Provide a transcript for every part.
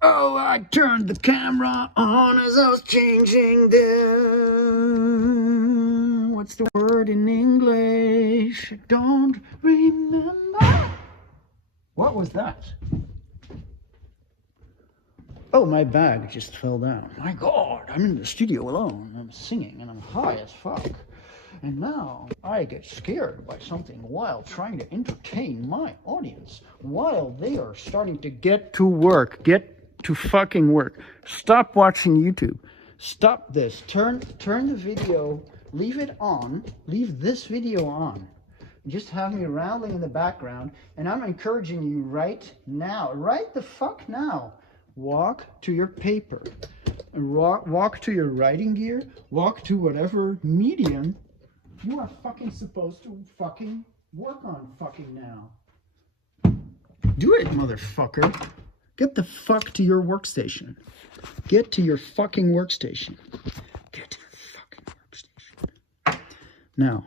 Oh, I turned the camera on as I was changing the... What's the word in English? I don't remember. What was that? Oh, my bag just fell down. My God, I'm in the studio alone. I'm singing and I'm high as fuck. And now I get scared by something while trying to entertain my audience while they are starting to get to work. Get to fucking work. Stop watching YouTube. Stop this. Turn the video. Leave it on. Leave this video on. Just have me rambling in the background. And I'm encouraging you right now. Right the fuck now. Walk to your paper. And walk to your writing gear. Walk to whatever medium you are fucking supposed to fucking work on fucking now. Do it, motherfucker. Get the fuck to your workstation. Get to your fucking workstation. Get to the fucking workstation. Now,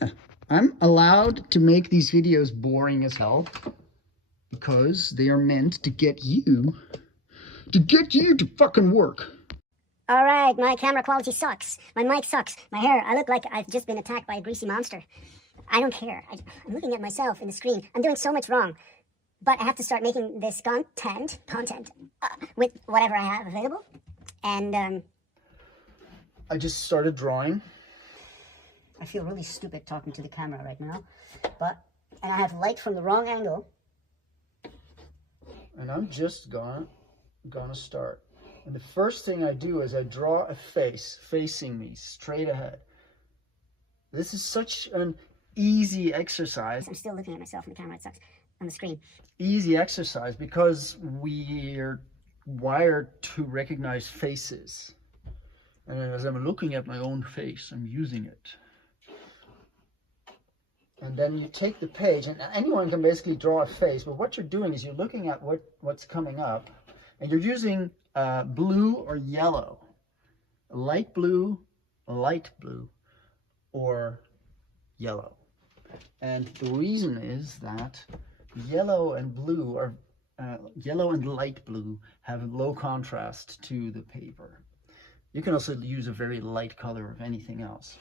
yeah, I'm allowed to make these videos boring as hell because they are meant to get you to fucking work. All right, my camera quality sucks. My mic sucks. My hair, I look like I've just been attacked by a greasy monster. I don't care. I'm looking at myself in the screen. I'm doing so much wrong. But I have to start making this content with whatever I have available. And, I just started drawing. I feel really stupid talking to the camera right now. And I have light from the wrong angle. And I'm just gonna start. And the first thing I do is I draw a face facing me straight ahead. This is such an easy exercise. I'm still looking at myself in the camera. It sucks. On the screen. Easy exercise because we're wired to recognize faces. And as I'm looking at my own face, I'm using it. And then you take the page, and anyone can basically draw a face, but what you're doing is you're looking at what's coming up, and you're using blue or yellow, light blue, or yellow. And the reason is that yellow and blue are yellow and light blue have low contrast to the paper. You can also use a very light color of anything else,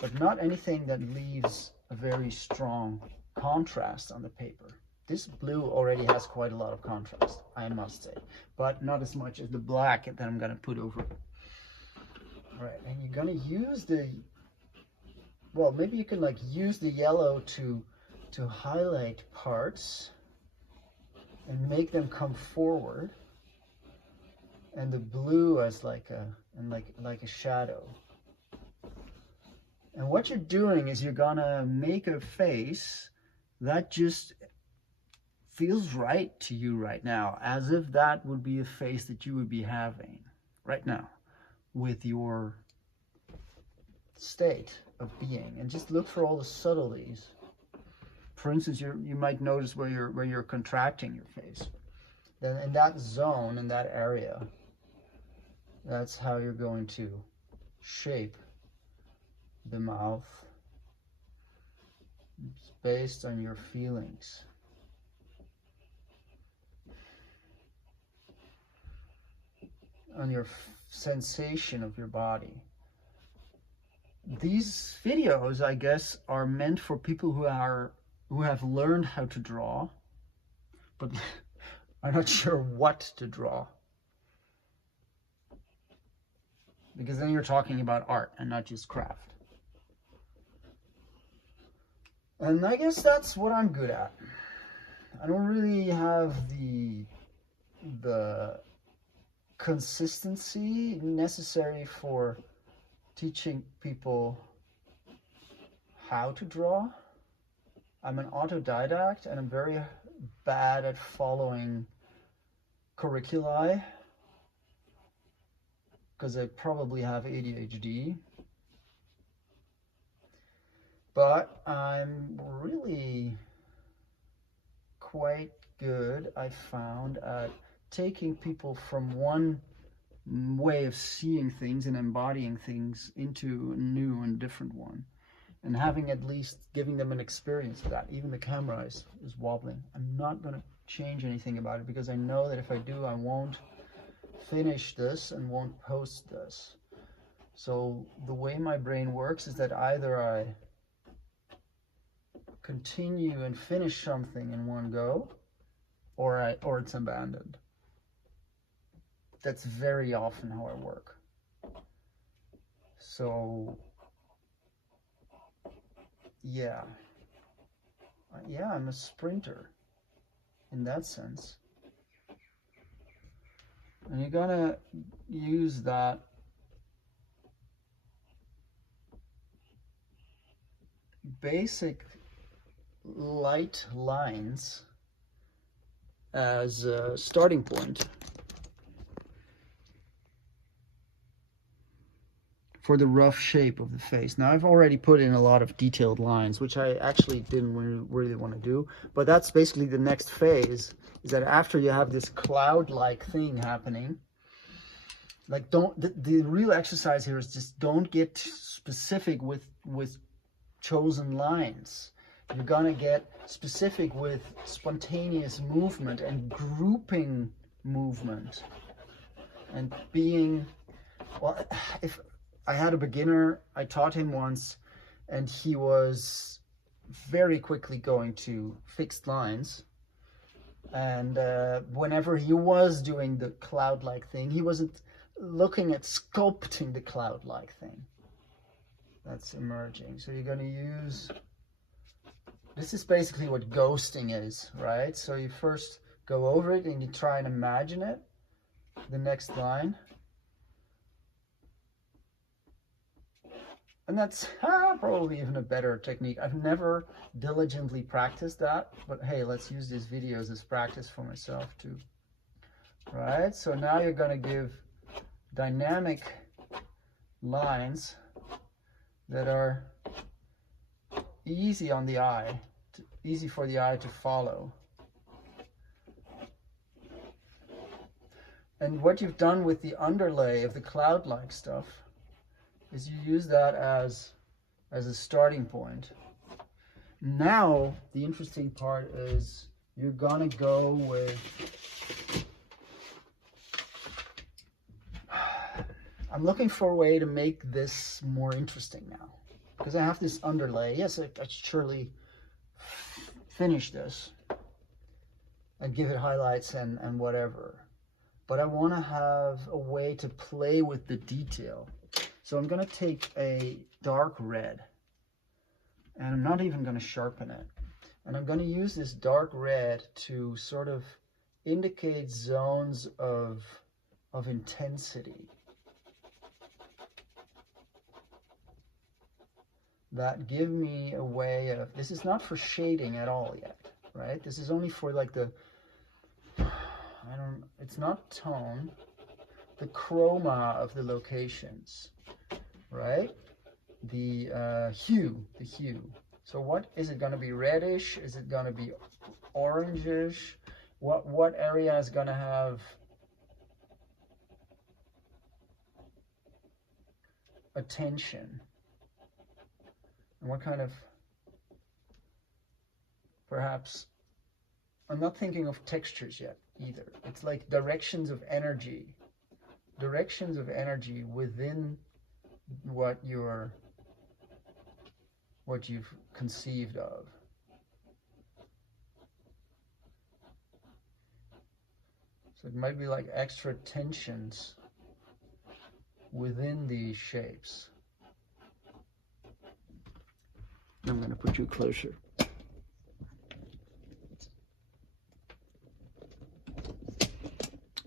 but not anything that leaves a very strong contrast on the paper. This blue already has quite a lot of contrast, I must say, but not as much as the black that I'm going to put over it. All right, and you're going to use maybe you can use the yellow to highlight parts and make them come forward, and the blue as like a shadow. And what you're doing is you're gonna make a face that just feels right to you right now, as if that would be a face that you would be having right now with your state of being. And just look for all the subtleties. For instance, you might notice where you're contracting your face. Then in that zone, in that area, that's how you're going to shape the mouth. It's based on your feelings. On your sensation of your body. These videos, I guess, are meant for people who have learned how to draw, but are not sure what to draw. Because then you're talking about art and not just craft. And I guess that's what I'm good at. I don't really have the consistency necessary for teaching people how to draw. I'm an autodidact and I'm very bad at following curricula because I probably have ADHD. But I'm really quite good, I found, at taking people from one way of seeing things and embodying things into a new and different one. and having at least giving them an experience of that. Even the camera is wobbling. I'm not going to change anything about it because I know that if I do, I won't finish this and won't post this. So the way my brain works is that either I continue and finish something in one go, or it's abandoned. That's very often how I work. So yeah, I'm a sprinter in that sense. And you're gonna use that basic light lines as a starting point for the rough shape of the face. Now I've already put in a lot of detailed lines, which I actually didn't really want to do, but that's basically the next phase, is that after you have this cloud-like thing happening, like the real exercise here is just don't get specific with chosen lines. You're gonna get specific with spontaneous movement and grouping movement and being, well, if I had a beginner, I taught him once, and he was very quickly going to fixed lines. And whenever he was doing the cloud-like thing, he wasn't looking at sculpting the cloud-like thing that's emerging. So you're going to use, this is basically what ghosting is, right? So you first go over it and you try and imagine it, the next line. And that's probably even a better technique. I've never diligently practiced that, but hey, let's use these videos as practice for myself too. Right, so now you're going to give dynamic lines that are easy on the eye, easy for the eye to follow. And what you've done with the underlay of the cloud-like stuff is you use that as a starting point. Now, the interesting part is you're gonna go with, I'm looking for a way to make this more interesting now, because I have this underlay. Yes, I surely finish this and give it highlights and whatever, but I want to have a way to play with the detail. So I'm going to take a dark red, and I'm not even going to sharpen it. And I'm going to use this dark red to sort of indicate zones of intensity that give me a way of, this is not for shading at all yet, right? This is only for like the, it's not tone, the chroma of the locations, right? The hue. So what is it going to be? Reddish? Is it going to be orangish? What area is going to have attention? And what kind of, perhaps, I'm not thinking of textures yet either. It's like directions of energy within what you've conceived of. So it might be like extra tensions within these shapes. I'm going to put you closer.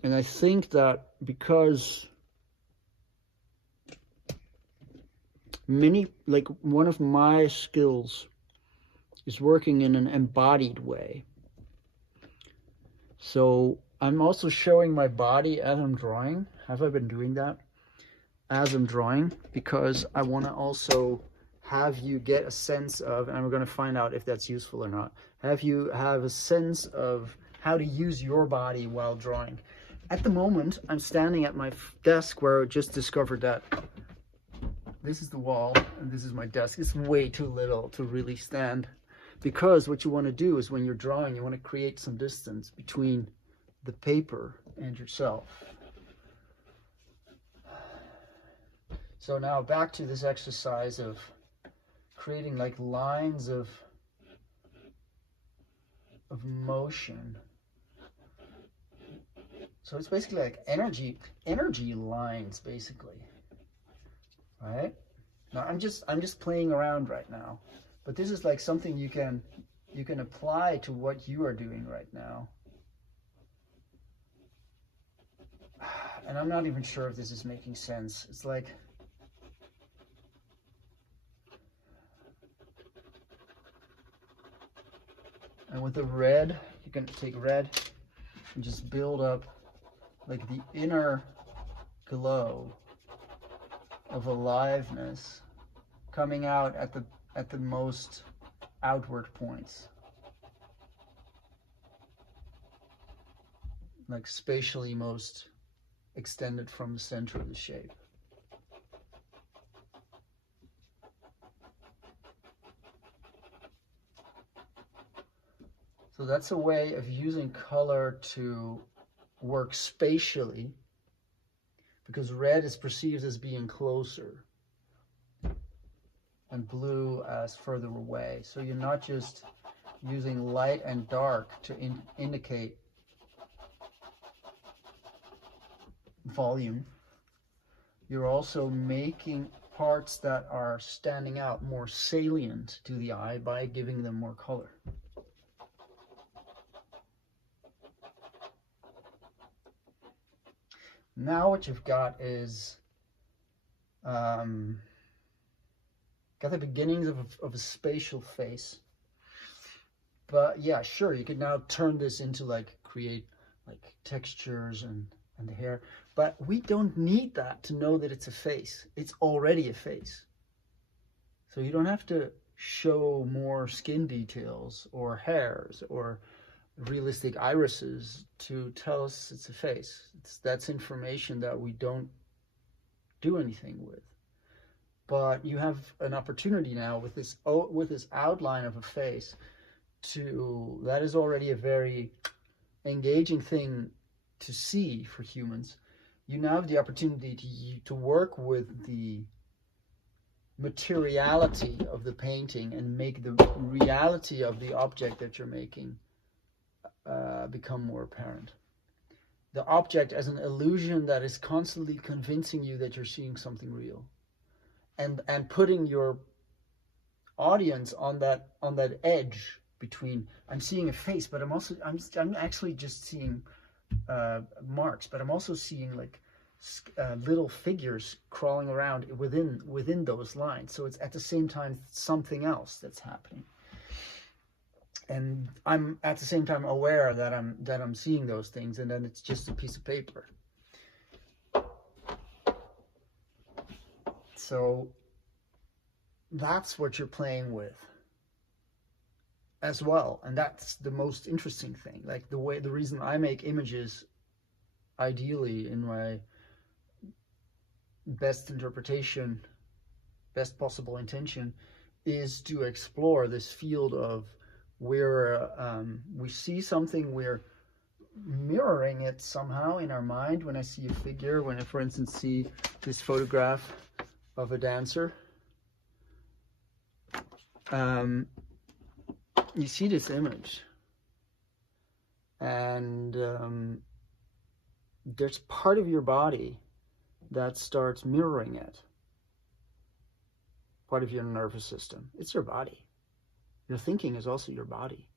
And I think that because one of my skills is working in an embodied way. So I'm also showing my body as I'm drawing. Have I been doing that? As I'm drawing, because I want to also have you get a sense of, and we're going to find out if that's useful or not, have you have a sense of how to use your body while drawing. At the moment, I'm standing at my desk where I just discovered that this is the wall and this is my desk. It's way too little to really stand, because what you want to do is when you're drawing, you want to create some distance between the paper and yourself. So now back to this exercise of creating like lines of motion. So it's basically like energy lines, basically. Right? Now I'm just playing around right now, but this is like something you can apply to what you are doing right now. And I'm not even sure if this is making sense. It's like, and with the red, you can take red and just build up like the inner glow of aliveness coming out at the most outward points, like spatially most extended from the center of the shape. So that's a way of using color to work spatially, because red is perceived as being closer and blue as further away. So you're not just using light and dark to indicate volume. You're also making parts that are standing out more salient to the eye by giving them more color. Now what you've got is got the beginnings of a spatial face. But yeah, sure, you could now turn this into like create like textures and the hair. But we don't need that to know that it's a face. It's already a face. So you don't have to show more skin details or hairs or realistic irises to tell us it's a face. That's information that we don't do anything with. But you have an opportunity now with this outline of a face that is already a very engaging thing to see for humans. You now have the opportunity to work with the materiality of the painting and make the reality of the object that you're making become more apparent. The object as an illusion that is constantly convincing you that you're seeing something real, and putting your audience on that edge between, I'm seeing a face, but I'm actually just seeing marks, but I'm also seeing like little figures crawling around within those lines. So it's at the same time something else that's happening. And I'm at the same time aware that I'm seeing those things, and then it's just a piece of paper. So that's what you're playing with as well, and that's the most interesting thing. Like the reason I make images, ideally in my best interpretation, best possible intention, is to explore this field of where we see something, we're mirroring it somehow in our mind. When I see a figure, when I, for instance, see this photograph of a dancer, you see this image, and there's part of your body that starts mirroring it. Part of your nervous system. It's your body. Your thinking is also your body.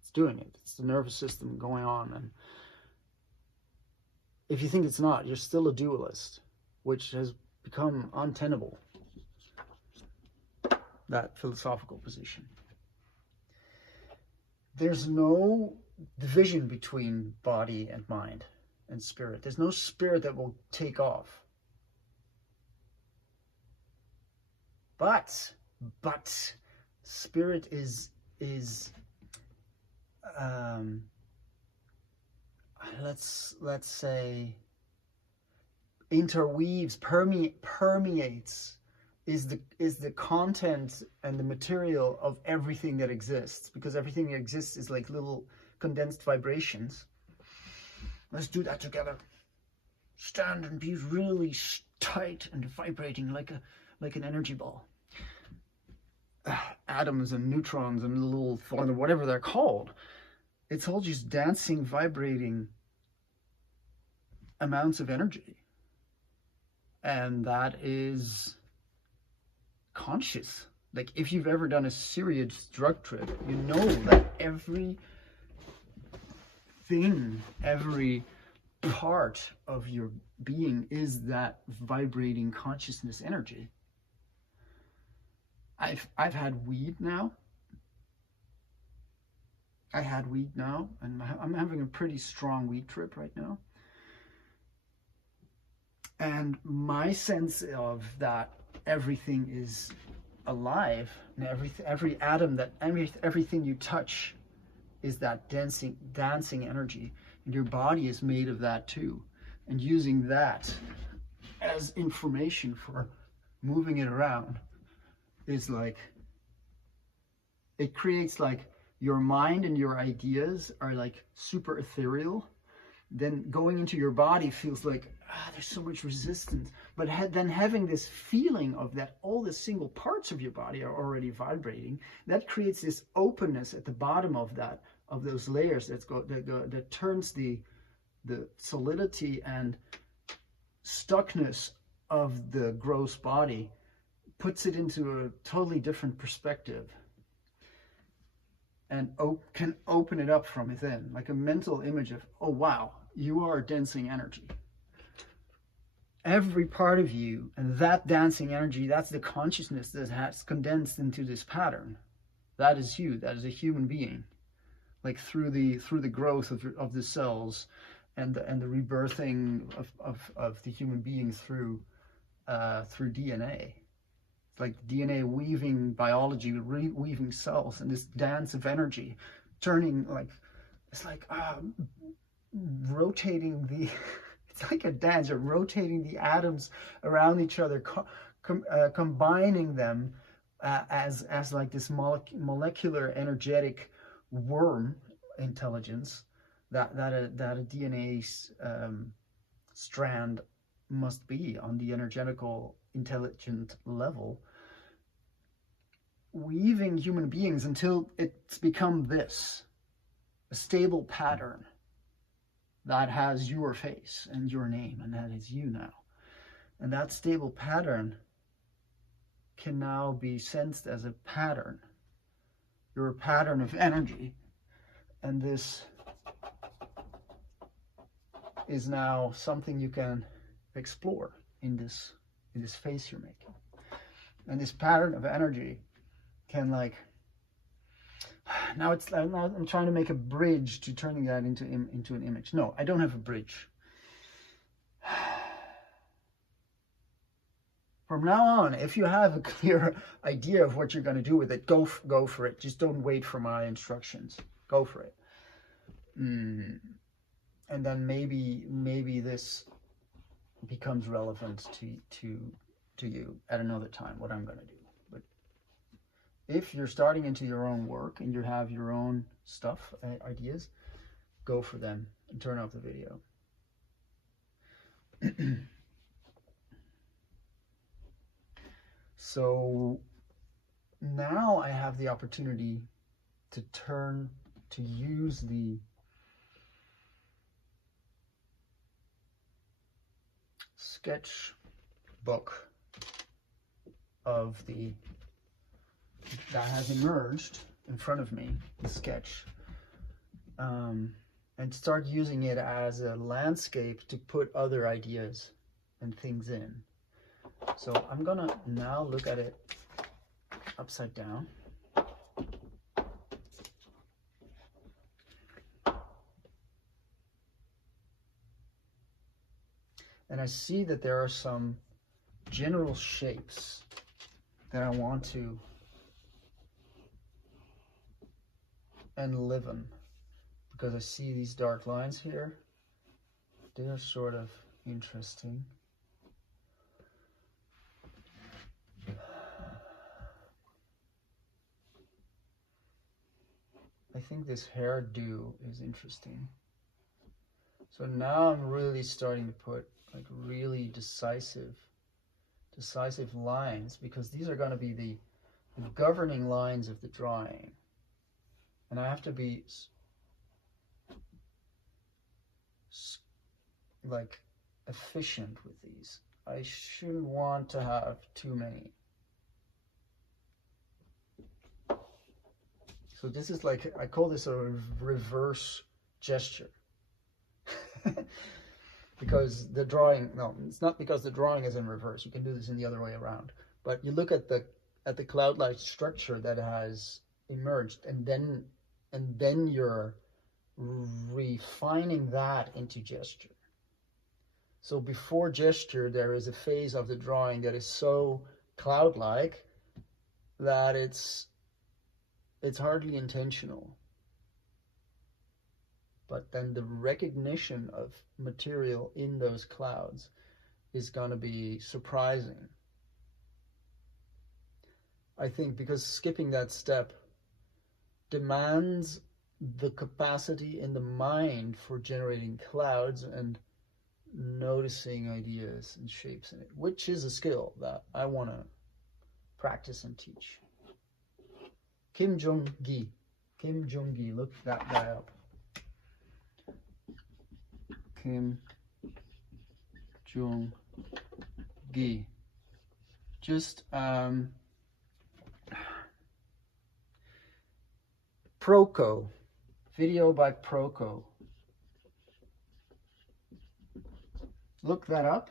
It's doing it. It's the nervous system going on. And if you think it's not, you're still a dualist, which has become untenable, that philosophical position. There's no division between body and mind and spirit. There's no spirit that will take off. But spirit is let's say interweaves, permeates, is the content and the material of everything that exists, because everything that exists is like little condensed vibrations. Let's do that together. Stand and be really tight and vibrating like an energy ball. Atoms and neutrons and little whatever they're called. It's all just dancing, vibrating amounts of energy. And that is conscious. Like, if you've ever done a serious drug trip, you know that every part of your being is that vibrating consciousness energy. I've had weed now. I had weed now, and I'm having a pretty strong weed trip right now. And my sense of that everything is alive, and every atom, that everything you touch is that dancing energy, and your body is made of that too. And using that as information for moving it around is like, it creates like your mind and your ideas are like super ethereal. Then going into your body feels like, there's so much resistance. But then having this feeling of that all the single parts of your body are already vibrating, that creates this openness at the bottom of those layers that turns the solidity and stuckness of the gross body, puts it into a totally different perspective, and can open it up from within, like a mental image of, oh wow, you are dancing energy. Every part of you, and that dancing energy, that's the consciousness that has condensed into this pattern. That is you. That is a human being. Like through the growth of the cells, and the rebirthing of the human being through DNA. It's like DNA weaving biology, weaving cells, and this dance of energy, turning like, it's like rotating the. It's like a dance. You're rotating the atoms around each other, combining them as like this molecular energetic worm intelligence that a DNA strand must be on the energetical intelligent level, weaving human beings until it's become this, a stable pattern that has your face and your name, and that is you now. And that stable pattern can now be sensed as a pattern. You're a pattern of energy, and this is now something you can explore in this face you're making. And this pattern of energy can, like, now I'm trying to make a bridge to turning that into an image. No, I don't have a bridge. From now on, if you have a clear idea of what you're going to do with it, go for it. Just don't wait for my instructions. Go for it. And then maybe this becomes relevant to you at another time, what I'm going to do. But if you're starting into your own work and you have your own stuff, ideas, go for them and turn off the video. So now I have the opportunity to use the sketchbook that has emerged in front of me, the sketch, and start using it as a landscape to put other ideas and things in. So I'm gonna now look at it upside down. And I see that there are some general shapes that I want to enliven, because I see these dark lines here. They are sort of interesting. I think this hairdo is interesting. So now I'm really starting to put like really decisive lines, because these are going to be the governing lines of the drawing. And I have to be like efficient with these. I shouldn't want to have too many. So this is like, I call this a reverse gesture. Because the drawing, no, it's not because the drawing is in reverse. You can do this in the other way around. But you look at the cloud-like structure that has emerged, and then you're refining that into gesture. So before gesture, there is a phase of the drawing that is so cloud-like that it's hardly intentional. But then the recognition of material in those clouds is going to be surprising. I think because skipping that step demands the capacity in the mind for generating clouds and noticing ideas and shapes in it, which is a skill that I want to practice and teach. Kim Jong-gi. Kim Jong-gi, look that guy up. Kim Jong-gi. Just Proco, video by Proco. Look that up.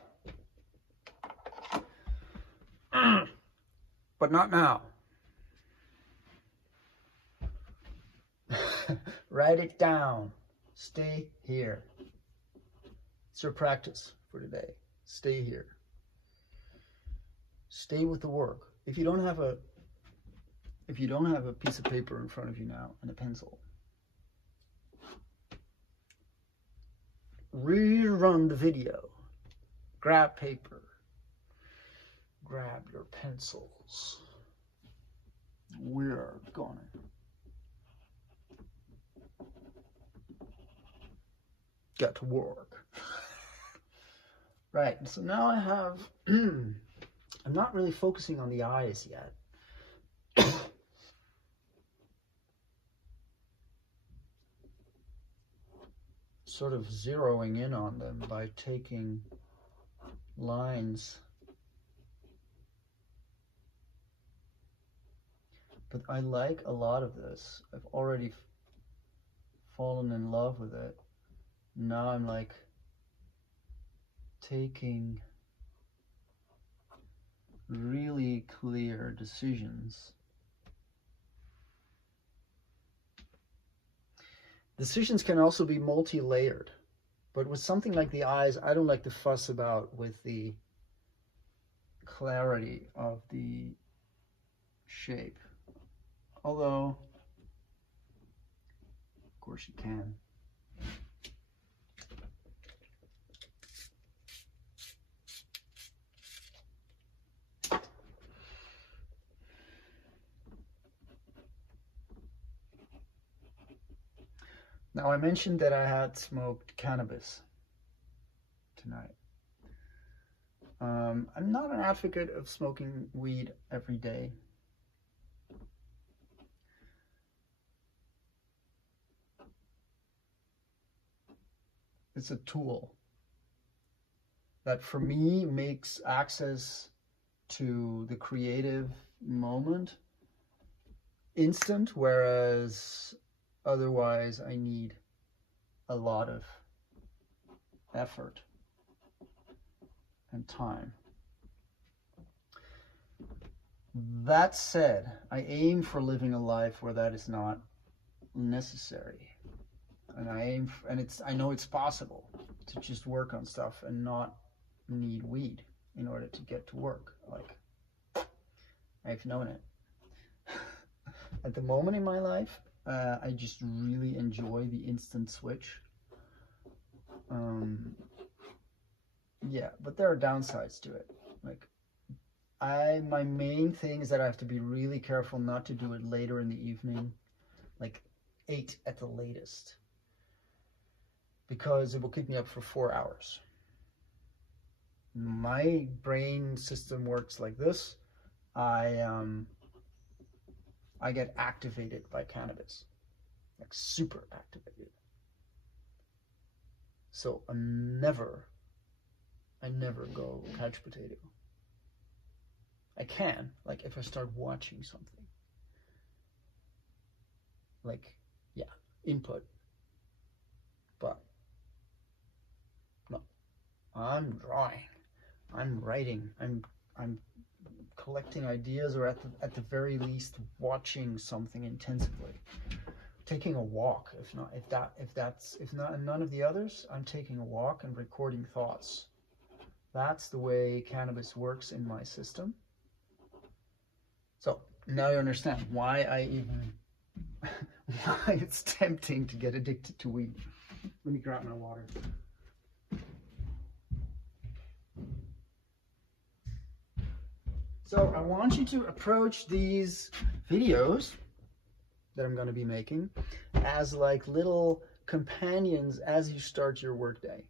But not now. Write it down. Stay here. It's your practice for today. Stay here. Stay with the work. If you don't have a piece of paper in front of you now and a pencil, rerun the video. Grab paper. Grab your pencils. We're gonna get to work. Right, so now I have, I'm not really focusing on the eyes yet. Sort of zeroing in on them by taking lines. But I like a lot of this. I've already fallen in love with it. Now I'm like taking really clear decisions. Decisions can also be multi-layered, but with something like the eyes, I don't like to fuss about with the clarity of the shape. Although, of course you can. Now, I mentioned that I had smoked cannabis tonight. I'm not an advocate of smoking weed every day. It's a tool that for me makes access to the creative moment instant, whereas otherwise I need a lot of effort and time. That said, I aim for living a life where that is not necessary. And I know it's possible to just work on stuff and not need weed in order to get to work. Like, I've known it. At the moment in my life, I just really enjoy the instant switch. Yeah, but there are downsides to it. Like, my main thing is that I have to be really careful not to do it later in the evening. Like 8 at the latest, because it will keep me up for 4 hours. My brain system works like this. I get activated by cannabis, like super activated. So I never go couch potato. I can, like, if I start watching something. Like, yeah, input. But no, I'm drawing, I'm writing, I'm collecting ideas, or at the very least watching something intensively. Taking a walk, if not none of the others, I'm taking a walk and recording thoughts. That's the way cannabis works in my system. So now you understand why why it's tempting to get addicted to weed. Let me grab my water. So I want you to approach these videos that I'm going to be making as like little companions as you start your workday.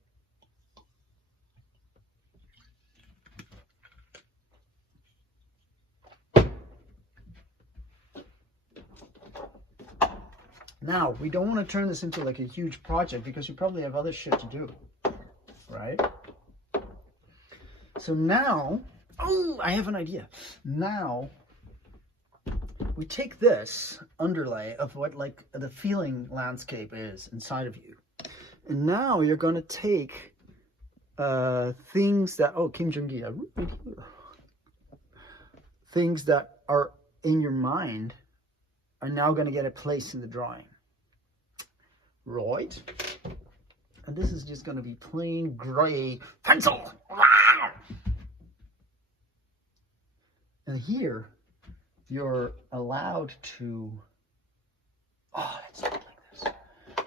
Now, we don't want to turn this into like a huge project because you probably have other shit to do, right? So now, oh, I have an idea. Now, we take this underlay of what like the feeling landscape is inside of you. And now you're going to take things that, oh, Kim Jong-gi, things that are in your mind are now going to get a place in the drawing. Right? And this is just going to be plain gray pencil. And here, you're allowed to, oh, let's do it like this.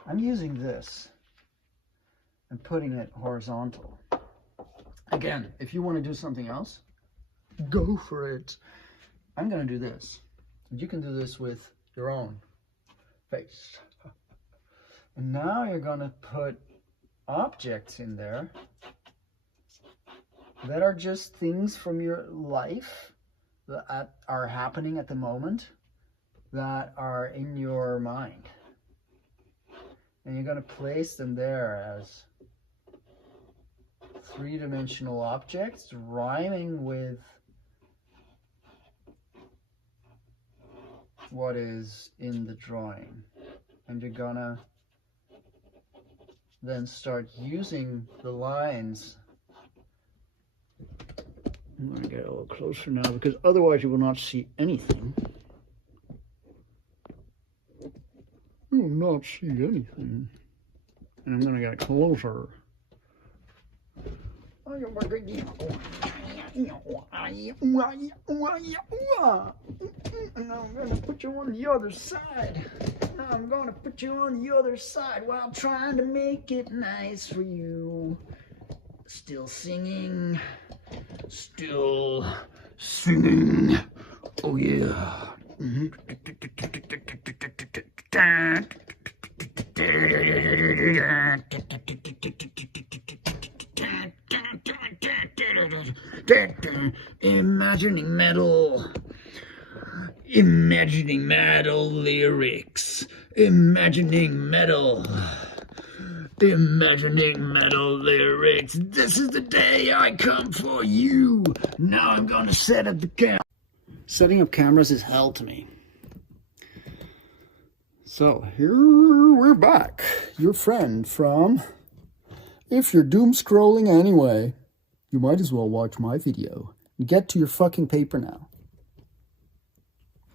I'm using this and putting it horizontal. Again, if you want to do something else, go for it. I'm going to do this. You can do this with your own face. And now you're going to put objects in there that are just things from your life that are happening at the moment, that are in your mind. And you're going to place them there as three-dimensional objects rhyming with what is in the drawing. And you're gonna then start using the lines. I'm gonna get a little closer now because otherwise you will not see anything. You will not see anything. And I'm gonna get closer. And I'm gonna put you on the other side. I'm gonna put you on the other side while trying to make it nice for you. Still singing. Still singing. Oh yeah. Imagining metal. Imagining metal lyrics. Imagining metal. Imagining metal lyrics. This is the day I come for you. Now I'm gonna set up the camera. Setting up cameras is hell to me. So here we're back. Your friend from, if you're doom scrolling anyway, you might as well watch my video. Get to your fucking paper now.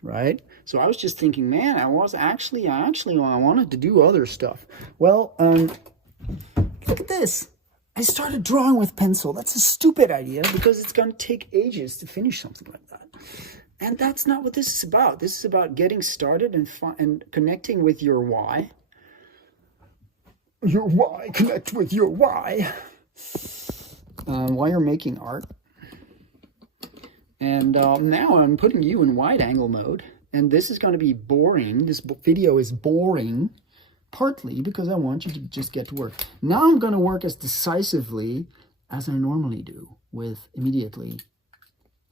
Right? So I was just thinking, man, I wanted to do other stuff. Well, look at this. I started drawing with pencil. That's a stupid idea because it's going to take ages to finish something like that. And that's not what this is about. This is about getting started and connecting with your why. Your why. Connect with your why. While you're making art. And now I'm putting you in wide angle mode. And this is going to be boring. This video is boring, partly because I want you to just get to work. Now I'm going to work as decisively as I normally do with immediately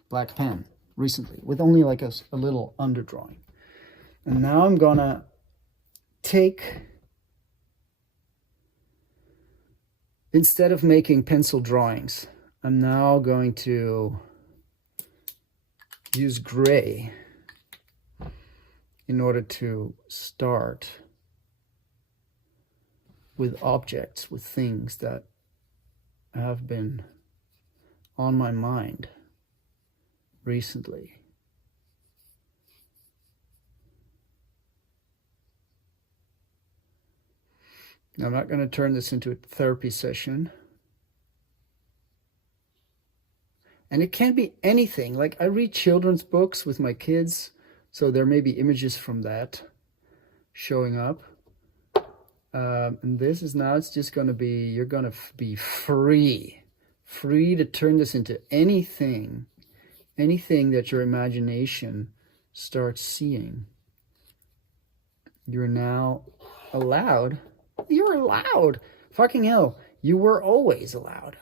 black pen recently, with only like a little underdrawing. And now I'm going to take, instead of making pencil drawings, I'm now going to use gray in order to start with objects, with things that have been on my mind recently. Now, I'm not going to turn this into a therapy session. And it can be anything. Like, I read children's books with my kids, so there may be images from that showing up. And this is now, it's just going to be, you're going to be free to turn this into anything that your imagination starts seeing. You're now allowed. You're allowed. Fucking hell, you were always allowed.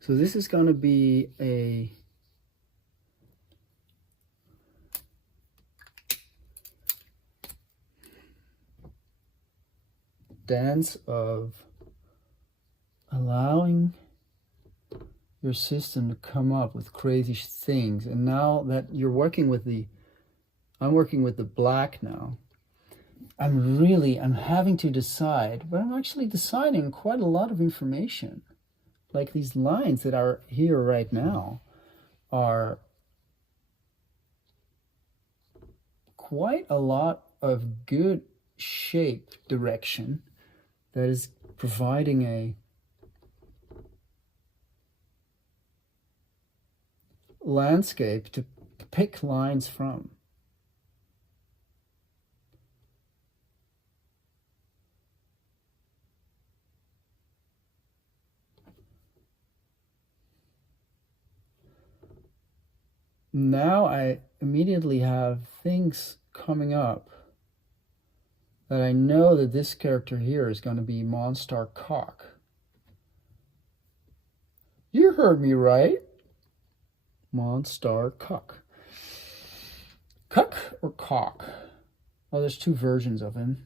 So this is going to be a dance of allowing your system to come up with crazy things. And now that you're working with I'm working with the black now, I'm having to decide, but I'm actually deciding quite a lot of information. Like these lines that are here right now are quite a lot of good shape direction that is providing a landscape to pick lines from. Now I immediately have things coming up that I know that this character here is going to be Monster Cocque. You heard me right. Monster Cocque. Cocque or Cocque? Oh, there's two versions of him.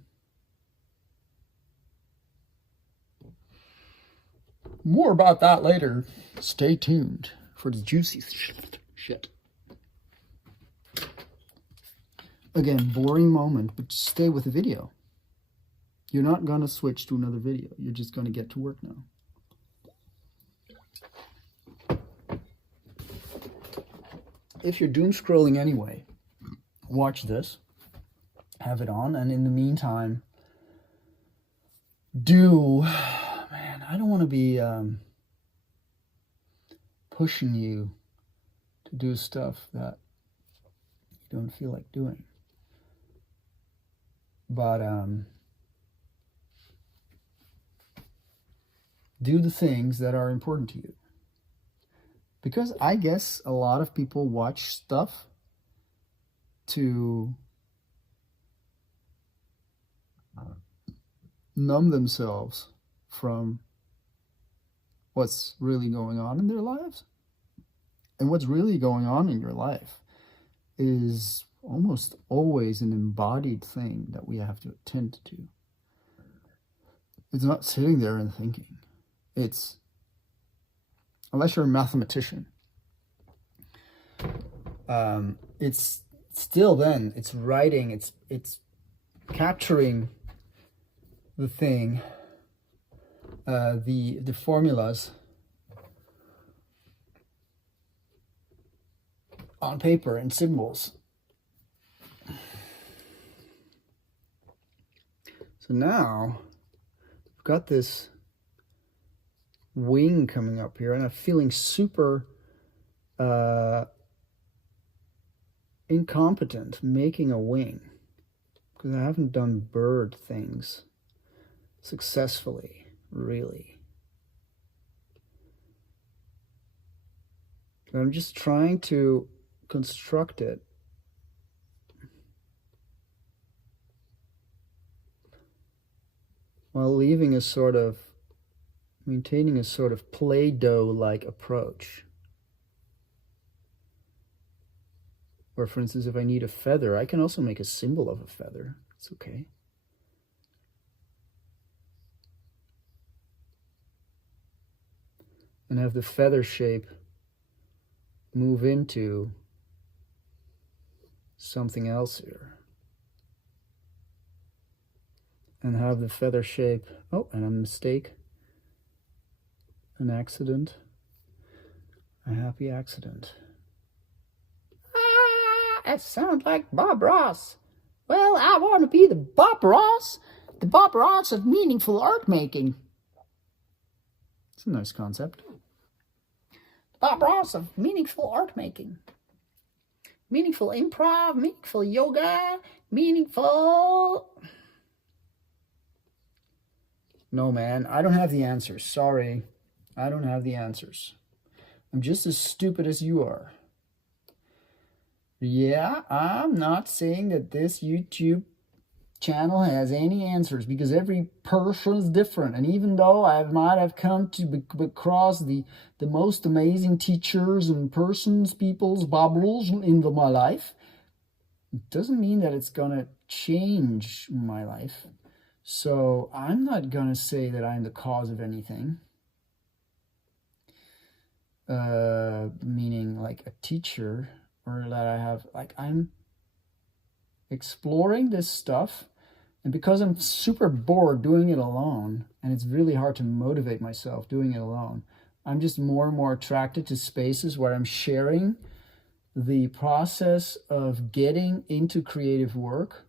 More about that later. Stay tuned for the juicy shit. Again, boring moment, but stay with the video. You're not going to switch to another video. You're just going to get to work now. If you're doom scrolling anyway, watch this, have it on, and in the meantime, I don't want to be pushing you to do stuff that you don't feel like doing. But do the things that are important to you. Because I guess a lot of people watch stuff to numb themselves from what's really going on in their lives. And what's really going on in your life is almost always an embodied thing that we have to attend to. It's not sitting there and thinking. It's, unless you're a mathematician, it's still then, it's writing, it's capturing the thing, the formulas on paper and symbols. So now I've got this wing coming up here, and I'm feeling super incompetent making a wing because I haven't done bird things successfully, really. But I'm just trying to construct it while leaving a sort of, maintaining a sort of Play-Doh-like approach. Or for instance, if I need a feather, I can also make a symbol of a feather. It's okay. And have the feather shape move into something else here. And have the feather shape, oh, and a mistake, an accident, a happy accident. It sounds like Bob Ross. Well, I want to be the Bob Ross of meaningful art making. It's a nice concept. Bob Ross of meaningful art making. Meaningful improv, meaningful yoga, meaningful... No, man, I don't have the answers. Sorry, I don't have the answers. I'm just as stupid as you are. Yeah, I'm not saying that this YouTube channel has any answers, because every person is different. And even though I might have come to across the most amazing teachers and people's bubbles in my life, it doesn't mean that it's gonna change my life. So I'm not gonna say that I'm the cause of anything. Meaning like a teacher, or that I have, like, I'm exploring this stuff, and because I'm super bored doing it alone, and it's really hard to motivate myself doing it alone, I'm just more and more attracted to spaces where I'm sharing the process of getting into creative work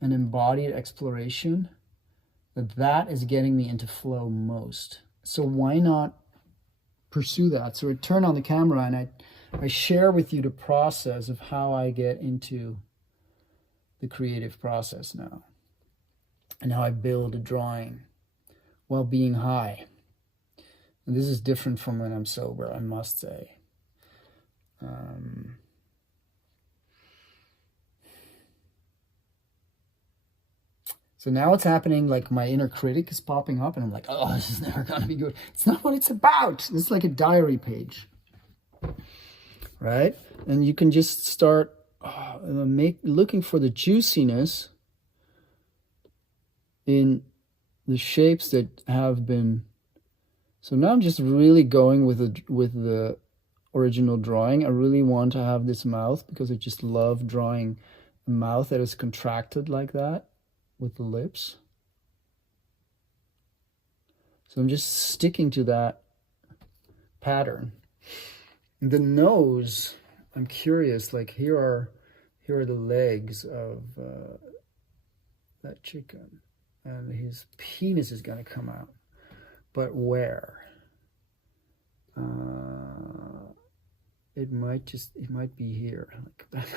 and embodied exploration. That is getting me into flow most. So why not pursue that? So I turn on the camera and I share with you the process of how I get into the creative process now, and how I build a drawing while being high. And this is different from when I'm sober, I must say. So now it's happening, like my inner critic is popping up and I'm like, oh, this is never going to be good. It's not what it's about. It's like a diary page, right? And you can just start looking for the juiciness in the shapes that have been. So now I'm just really going with the original drawing. I really want to have this mouth because I just love drawing a mouth that is contracted like that with the lips. So I'm just sticking to that pattern. The nose, I'm curious, like here are the legs of that chicken, and his penis is gonna come out, but where? It might be here. Like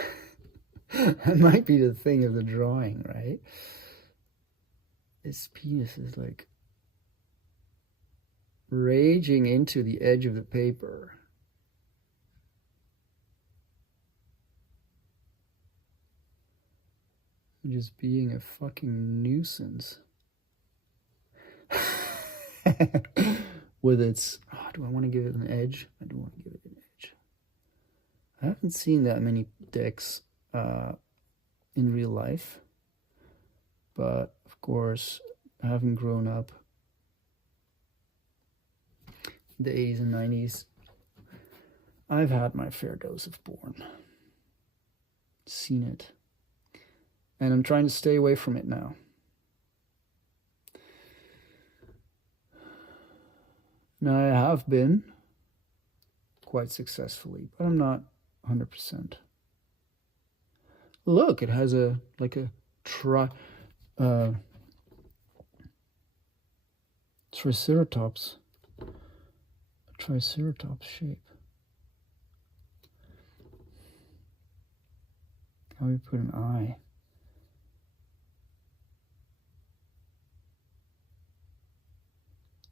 that might be the thing of the drawing, right? His penis is like raging into the edge of the paper. Just being a fucking nuisance. With its, do I want to give it an edge? I do want to give it an edge. I haven't seen that many dicks in real life, but of course, having grown up in the 80s and 90s, I've had my fair dose of porn. Seen it. And I'm trying to stay away from it now. Now, I have been quite successfully, but I'm not 100%. Look, it has a triceratops shape. How we put an eye.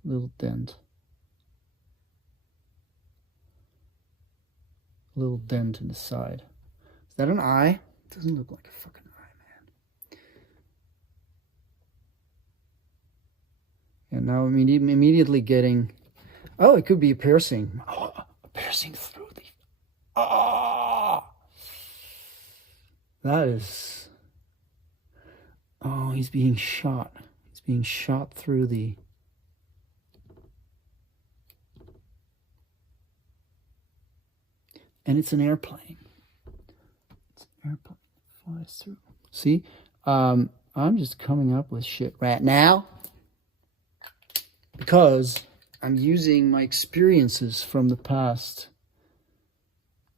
Little dent. Little dent in the side. Is that an eye? It doesn't look like a fucking eye, man. And now I'm immediately getting, oh, it could be a piercing. Oh, a piercing through the, ah! That is, oh, he's being shot. He's being shot through the, and it's an airplane. It's an airplane that flies through. See, I'm just coming up with shit right now because I'm using my experiences from the past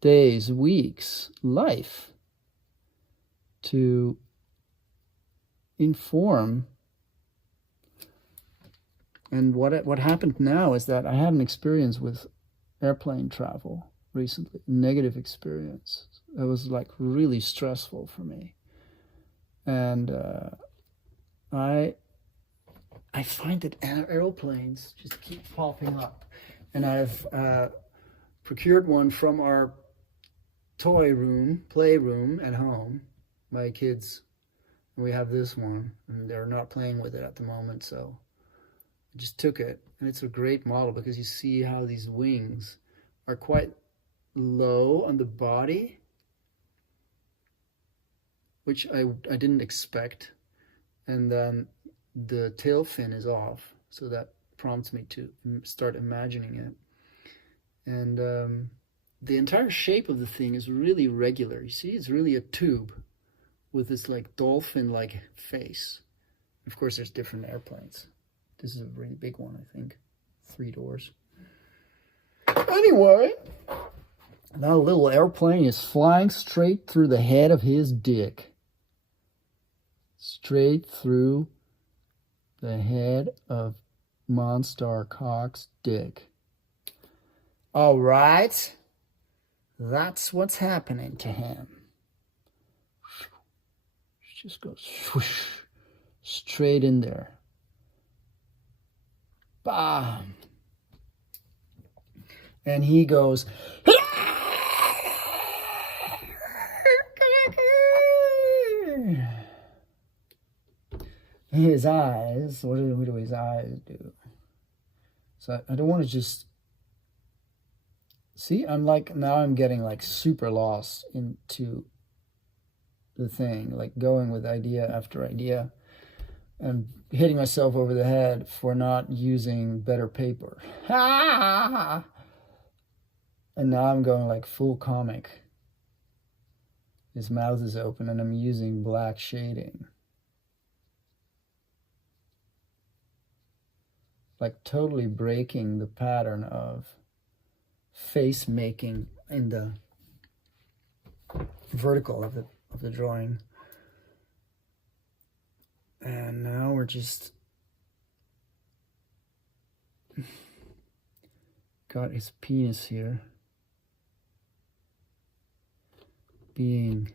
days, weeks, life to inform. And what happened now is that I had an experience with airplane travel recently, negative experience. It was like really stressful for me. And I find that airplanes just keep popping up. And I've procured one from our playroom at home. My kids, we have this one, and they're not playing with it at the moment, so I just took it. And it's a great model because you see how these wings are quite low on the body, which I didn't expect. And then the tail fin is off, so that prompts me to start imagining it. And the entire shape of the thing is really regular. You see, it's really a tube with this like dolphin-like face. Of course, there's different airplanes. This is a really big one, I think. 3 doors. Anyway, that little airplane is flying straight through the head of his dick. Straight through the head of Monstar Cocque's dick. All right. That's what's happening to him. Just goes swoosh, straight in there. Bam. And he goes, his eyes, what do his eyes do? So I don't want to just, see, now I'm getting like super lost into the thing, like going with idea after idea and hitting myself over the head for not using better paper. And now I'm going like full comic. His mouth is open and I'm using black shading. Like totally breaking the pattern of face making in the vertical of the drawing. And now we're just got his penis here being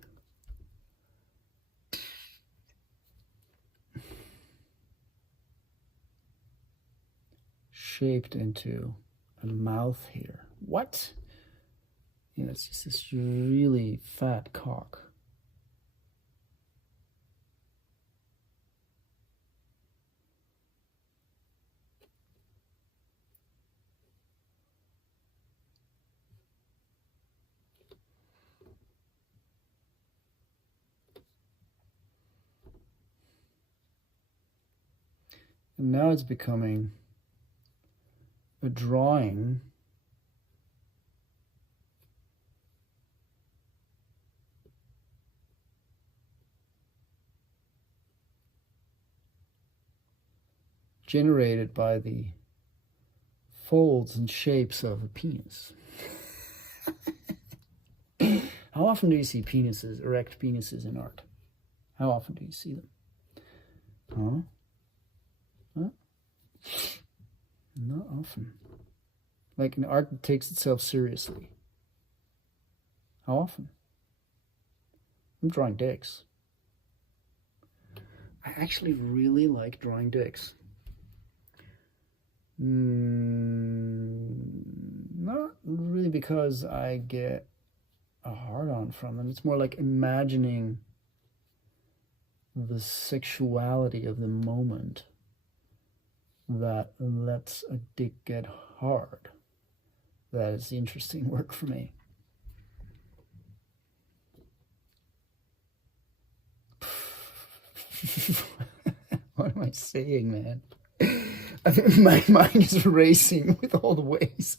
shaped into a mouth here. What? You know, it's just this really fat cock. And now it's becoming a drawing generated by the folds and shapes of a penis. How often do you see penises, erect penises in art? How often do you see them? Huh? Not often. Like an art that takes itself seriously. How often? I'm drawing dicks. I actually really like drawing dicks. Not really because I get a hard-on from them. It's more like imagining the sexuality of the moment that lets a dick get hard. That is interesting work for me. What am I saying, man? I think my mind is racing with all the ways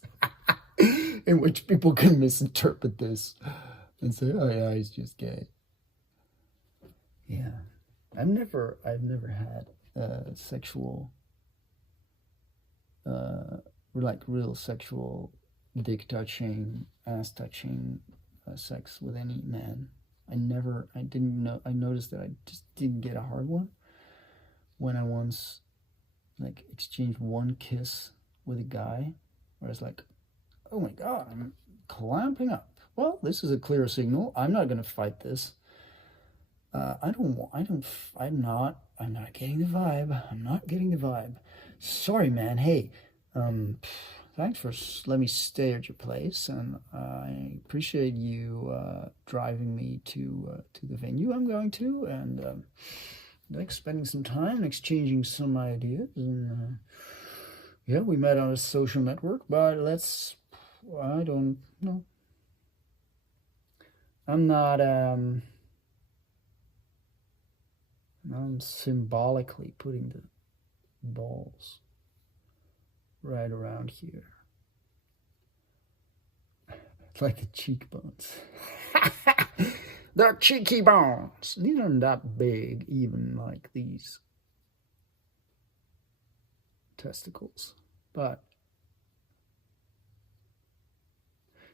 in which people can misinterpret this and say, "Oh yeah, he's just gay." Yeah, I've never had sexual, like real sexual dick touching, ass touching sex with any man. I noticed that I just didn't get a hard one when I once like exchanged one kiss with a guy where I was like, oh my God, I'm clamping up. Well, this is a clear signal. I'm not going to fight this. I'm not getting the vibe. I'm not getting the vibe. Sorry, man. Hey, thanks for letting me stay at your place, and I appreciate you driving me to the venue I'm going to, and like spending some time and exchanging some ideas. And yeah, we met on a social network, but I don't know. I'm not. I'm symbolically putting the balls right around here. Like the cheekbones. The cheeky bones. These aren't that big, even like these testicles. But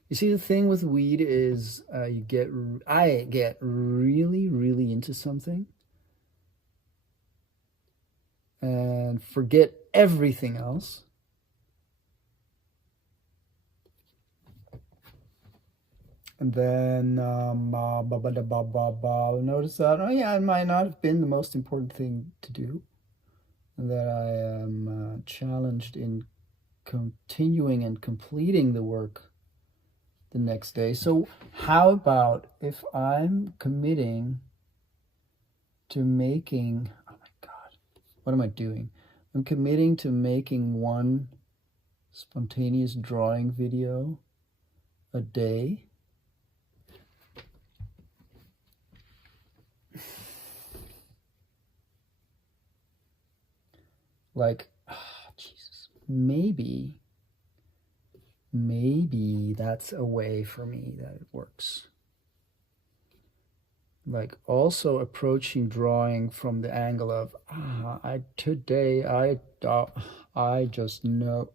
you see, the thing with weed is I get really, really into something and forget everything else. And then notice that, oh yeah, it might not have been the most important thing to do. And that I am challenged in continuing and completing the work the next day. So how about if I'm committing to making, oh my God, what am I doing? I'm committing to making one spontaneous drawing video a day. Like, Jesus, maybe that's a way for me that it works. Like also approaching drawing from the angle of, I just, no,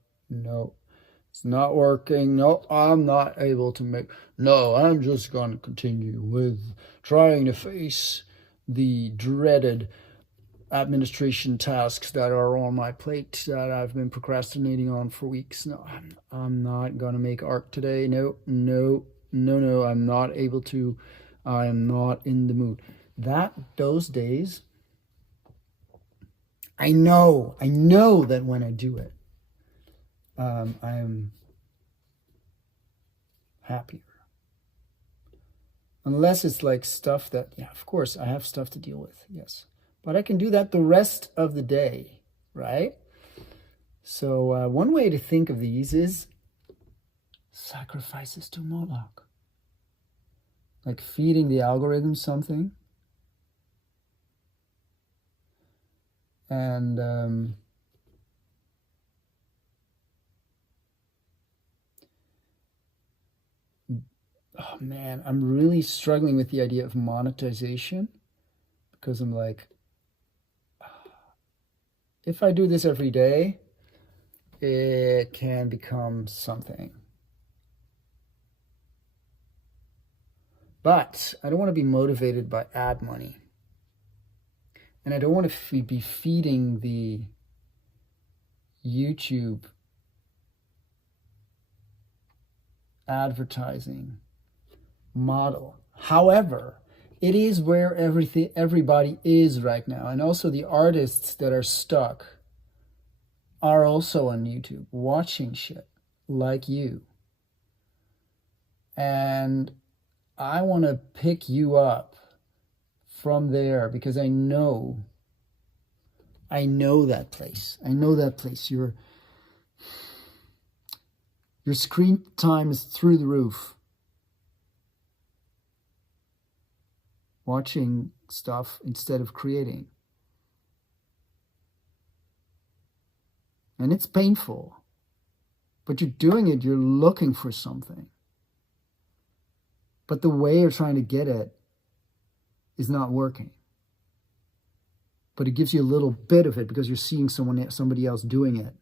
it's not working. No, I'm not able to make, no, I'm just going to continue with trying to face the dreaded administration tasks that are on my plate that I've been procrastinating on for weeks. No, I'm not gonna make art today. No, I'm not able to. I am not in the mood. Those days, I know that when I do it, I'm happier. Unless it's like stuff that, yeah, of course, I have stuff to deal with, yes. But I can do that the rest of the day, right? So one way to think of these is sacrifices to Moloch. Like feeding the algorithm something. And oh man, I'm really struggling with the idea of monetization, because I'm like, if I do this every day, it can become something. But I don't want to be motivated by ad money. And I don't want to be feeding the YouTube advertising model. However, it is where everybody is right now. And also the artists that are stuck are also on YouTube watching shit like you. And I want to pick you up from there because I know I know that place. I know that place. Your screen time is through the roof. Watching stuff instead of creating. And it's painful. But you're doing it, you're looking for something. But the way you're trying to get it is not working. But it gives you a little bit of it because you're seeing somebody else doing it.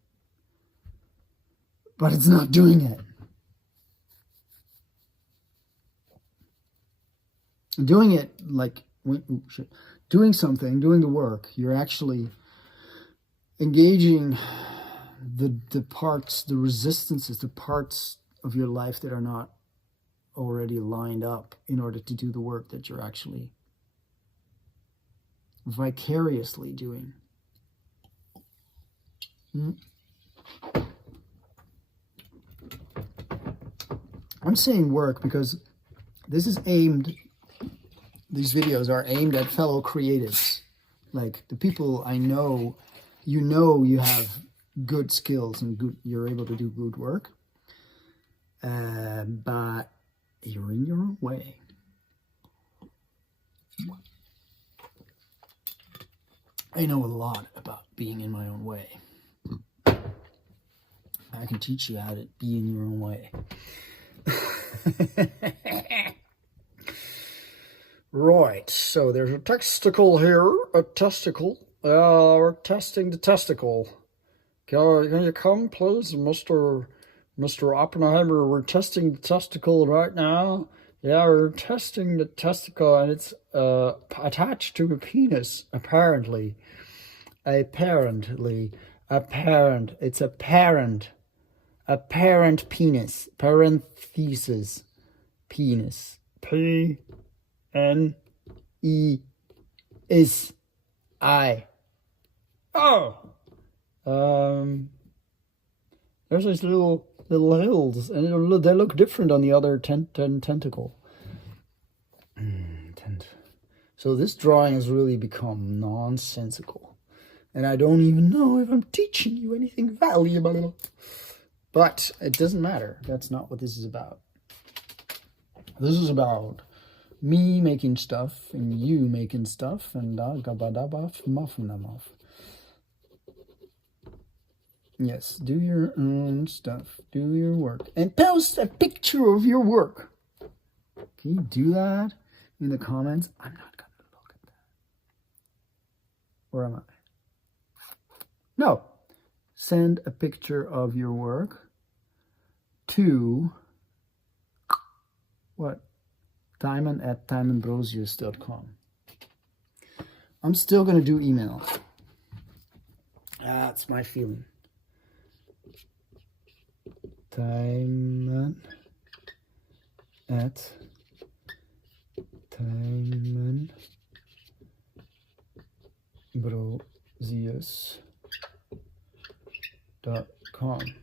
But it's not doing it. Doing it like, doing something, doing the work, you're actually engaging the parts, the resistances, the parts of your life that are not already lined up in order to do the work that you're actually vicariously doing. I'm saying work because this is aimed, these videos are aimed at fellow creatives, like the people I know. You have good skills and you're able to do good work, but you're in your own way. I know a lot about being in my own way. I can teach you how to be in your own way. Right, so there's a testicle here, a testicle. We're testing the testicle. Can you come, please, Mr. Oppenheimer? We're testing the testicle right now. Yeah, we're testing the testicle, and it's attached to a penis, apparently. It's apparent penis, parenthesis, penis, P-N-E-S-I. Oh! There's these little hills, and they look different on the other tentacle. So this drawing has really become nonsensical. And I don't even know if I'm teaching you anything valuable. But it doesn't matter. That's not what this is about. This is about me making stuff and you making stuff and muff. Yes, do your own stuff. Do your work. And post a picture of your work. Can you do that in the comments? I'm not going to look at that. Where am I? No. Send a picture of your work to what? Timon@timonbrosius.com. I'm still going to do email. That's my feeling. Timon@timonbrosius.com.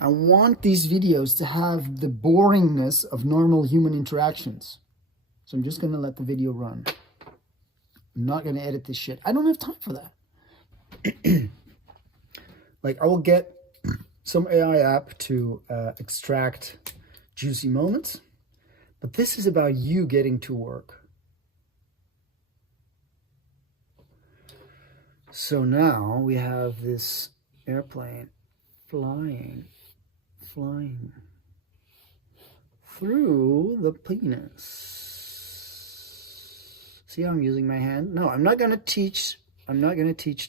I want these videos to have the boringness of normal human interactions. So I'm just going to let the video run. I'm not going to edit this shit. I don't have time for that. Like, I will get some AI app to extract juicy moments. But this is about you getting to work. So now we have this airplane flying through the penis. See how I'm using my hand? No, I'm not going to teach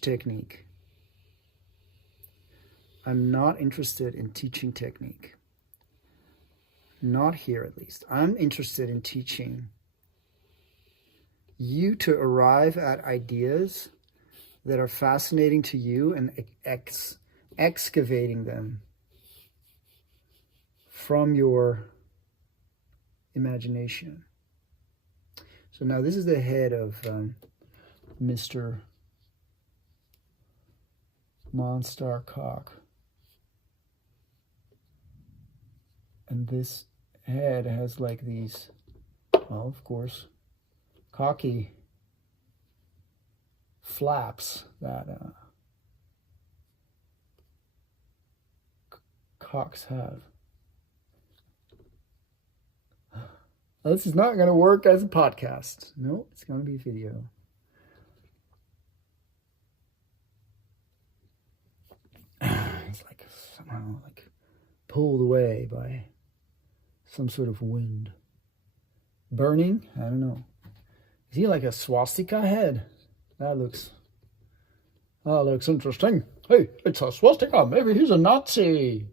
technique. I'm not interested in teaching technique. Not here, at least. I'm interested in teaching you to arrive at ideas that are fascinating to you and excavating them from your imagination. So now this is the head of Mr. Monstar Cocque. And this head has like these, well, of course, Cocque flaps that Cocques have. This is not going to work as a podcast. No, it's going to be video. It's like somehow like pulled away by some sort of wind. Burning? I don't know. Is he like a swastika head? That looks interesting. Hey, it's a swastika. Maybe he's a Nazi.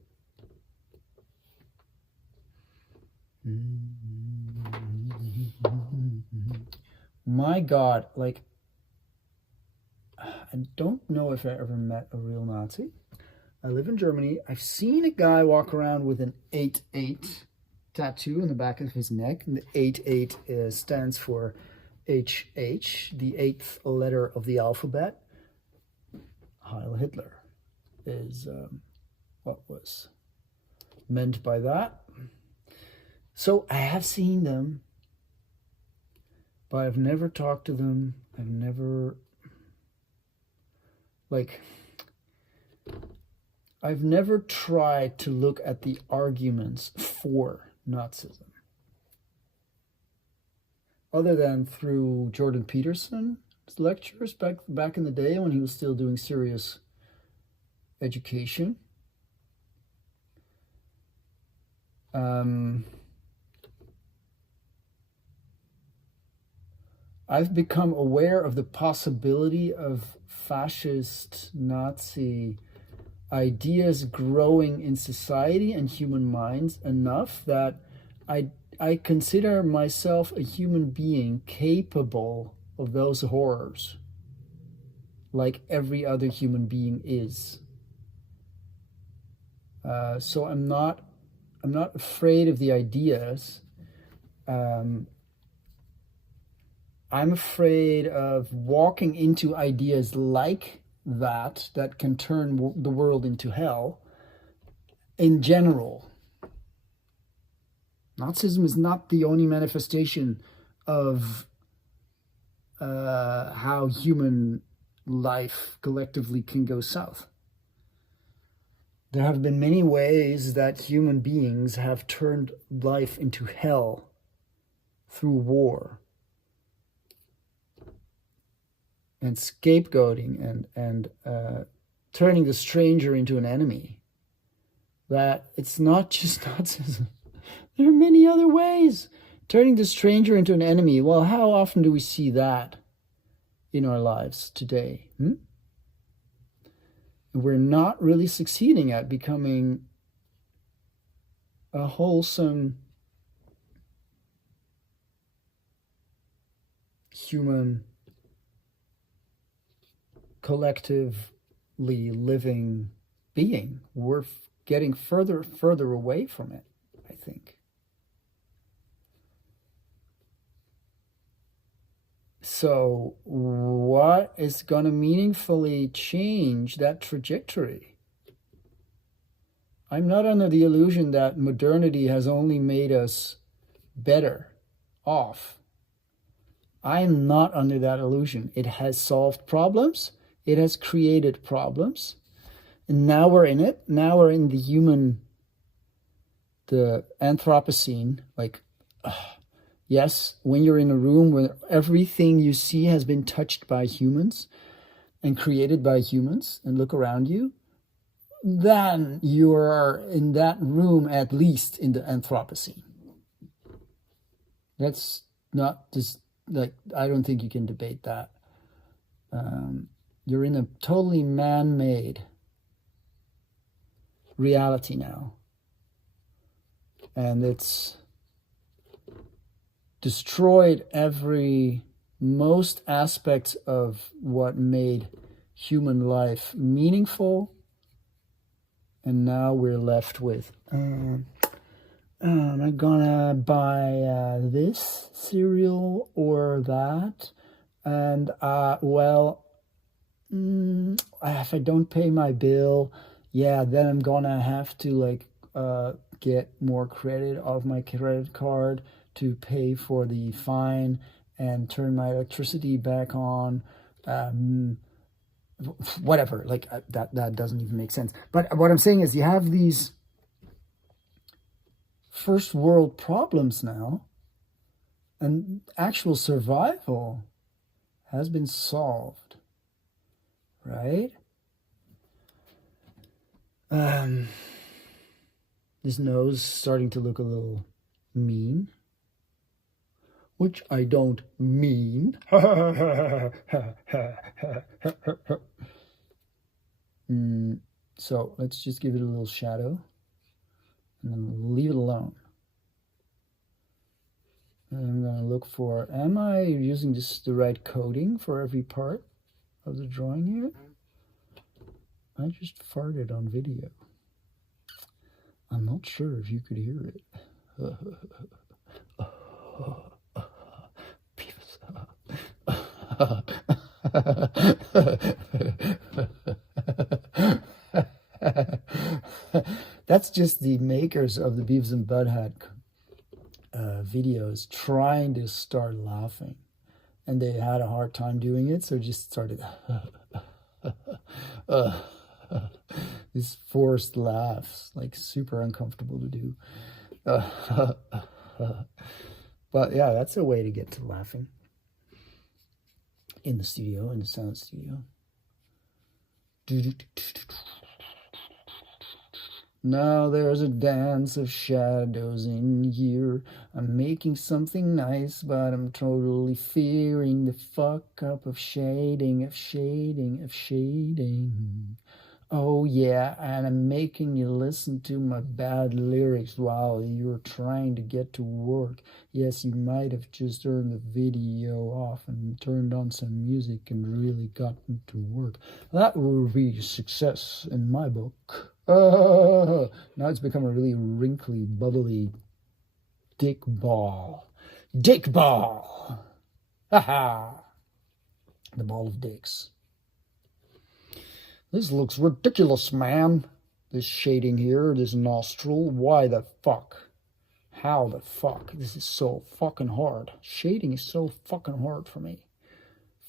My God, like, I don't know if I ever met a real Nazi. I live in Germany. I've seen a guy walk around with an 8-8 tattoo on the back of his neck. And the 8-8 stands for HH, the 8th letter of the alphabet. Heil Hitler is what was meant by that. So I have seen them, but I've never talked to them. I've never tried to look at the arguments for Nazism. Other than through Jordan Peterson's lectures back in the day when he was still doing serious education. I've become aware of the possibility of fascist Nazi ideas growing in society and human minds enough that I consider myself a human being capable of those horrors, like every other human being is. So I'm not afraid of the ideas. I'm afraid of walking into ideas like that can turn the world into hell in general. Nazism is not the only manifestation of how human life collectively can go south. There have been many ways that human beings have turned life into hell through war and scapegoating and turning the stranger into an enemy. That it's not just Nazism. There are many other ways. Turning the stranger into an enemy. Well, how often do we see that in our lives today? We're not really succeeding at becoming a wholesome human, collectively living being. We're getting further away from it, I think. So what is going to meaningfully change that trajectory? I'm not under the illusion that modernity has only made us better off. I'm not under that illusion. It has solved problems. It has created problems. And now we're in it. Now we're in the Anthropocene, like, yes, when you're in a room where everything you see has been touched by humans and created by humans, and look around you, then you are in that room at least in the Anthropocene. That's not just like, I don't think you can debate that. You're in a totally man-made reality now. And it's destroyed most aspects of what made human life meaningful, and now we're left with am I gonna buy this cereal or that, and if I don't pay my bill, then I'm gonna have to get more credit off my credit card to pay for the fine and turn my electricity back on, whatever, that doesn't even make sense. But what I'm saying is you have these first world problems now, and actual survival has been solved, right? This nose is starting to look a little mean, which I don't mean. So let's just give it a little shadow and then leave it alone. And I'm going to look for, am I using the right coding for every part of the drawing here? I just farted on video. I'm not sure if you could hear it. That's just the makers of the Beavis and Butthead videos trying to start laughing, and they had a hard time doing it, so just started these forced laughs, like super uncomfortable to do. But yeah, that's a way to get to laughing in the studio, in the sound studio. Now there's a dance of shadows in here. I'm making something nice, but I'm totally fearing the fuck up of shading, of shading, of shading. Oh yeah, and I'm making you listen to my bad lyrics while you're trying to get to work. Yes, you might have just turned the video off and turned on some music and really gotten to work. That will be a success in my book. Now it's become a really wrinkly, bubbly dick ball. Dick ball! Haha! The ball of dicks. This looks ridiculous, man. This shading here, this nostril. Why the fuck? How the fuck? This is so fucking hard. Shading is so fucking hard for me.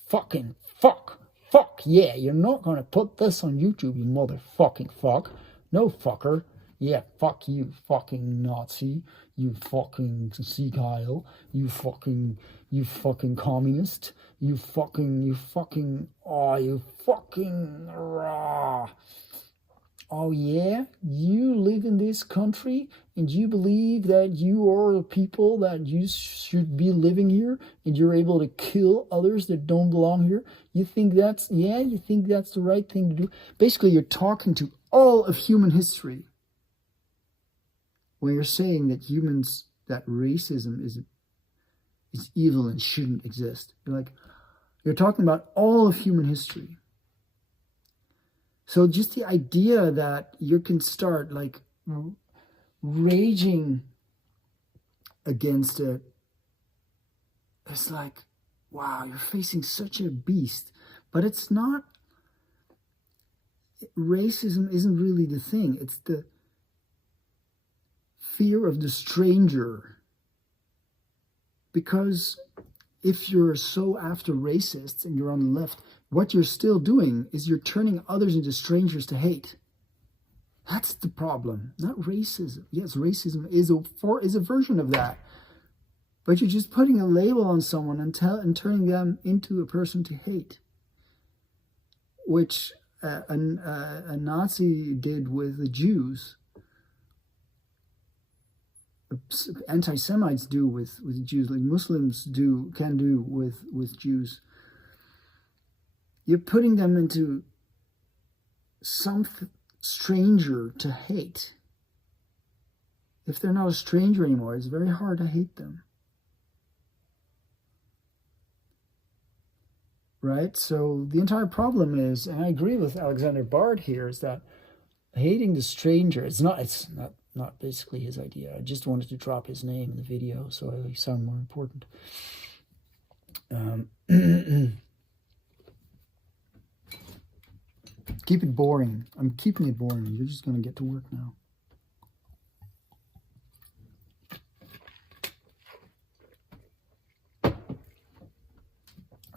Fucking fuck. Fuck yeah, you're not gonna put this on YouTube, you motherfucking fuck. No fucker. Yeah, fuck you, fucking Nazi. You fucking Sieg Heil. You fucking communist. You fucking, oh yeah? You live in this country and you believe that you are the people that you should be living here and you're able to kill others that don't belong here? You think that's the right thing to do? Basically, you're talking to all of human history when you're saying that racism is evil and shouldn't exist. You're talking about all of human history. So just the idea that you can start like raging against it, it's like, wow, you're facing such a beast. But it's not, racism isn't really the thing. It's the fear of the stranger. Because if you're so after racists and you're on the left, what you're still doing is you're turning others into strangers to hate. That's the problem, not racism. Yes, racism is a version of that. But you're just putting a label on someone and turning them into a person to hate. Which a Nazi did with the Jews. Anti-Semites do with Jews, like Muslims can do with Jews. You're putting them into some stranger to hate. If they're not a stranger anymore, it's very hard to hate them. Right? So the entire problem is, and I agree with Alexander Bard here, is that hating the stranger, it's not basically his idea. I just wanted to drop his name in the video so he sound more important. Keep it boring. I'm keeping it boring. You're just going to get to work now.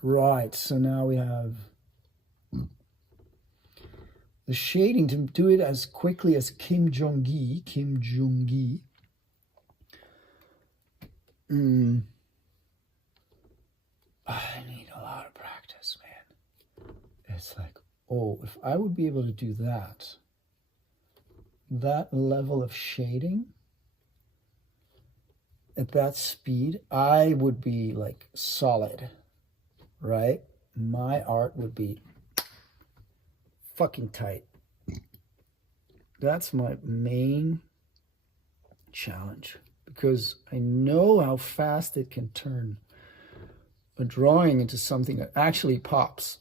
Right, so now we have the shading to do it as quickly as Kim Jong-gi. I need a lot of practice, man. It's like, oh, if I would be able to do that level of shading at that speed, I would be like solid, right? My art would be fucking tight. That's my main challenge, because I know how fast it can turn a drawing into something that actually pops.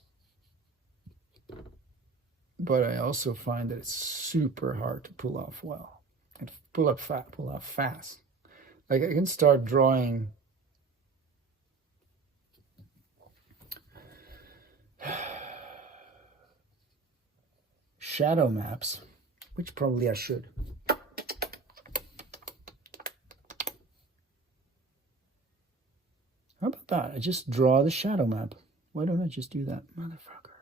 But I also find that it's super hard to pull off well and pull off fast. Like, I can start drawing shadow maps, which probably I should. How about that? I just draw the shadow map. Why don't I just do that? Motherfucker.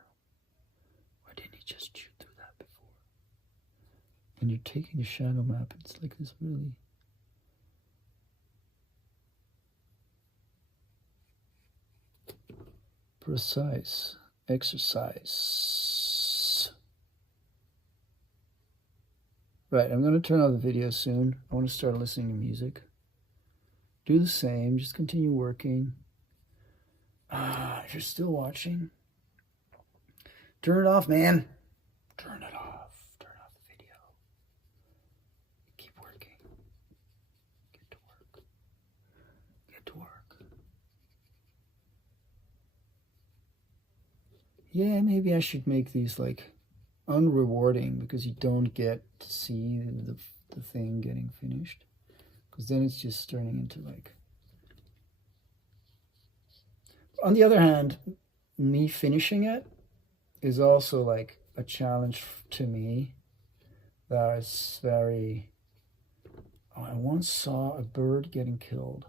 Why didn't he just shoot through that before? When you're taking a shadow map, it's like this really... precise exercise. Right, I'm going to turn off the video soon. I want to start listening to music. Do the same, just continue working. If you're still watching, turn it off, man. Turn it off. Turn off the video. Keep working. Get to work. Get to work. Yeah, maybe I should make these like unrewarding, because you don't get to see the thing getting finished. Because then it's just turning into like... On the other hand, me finishing it is also like a challenge to me. That is very... Oh, I once saw a bird getting killed.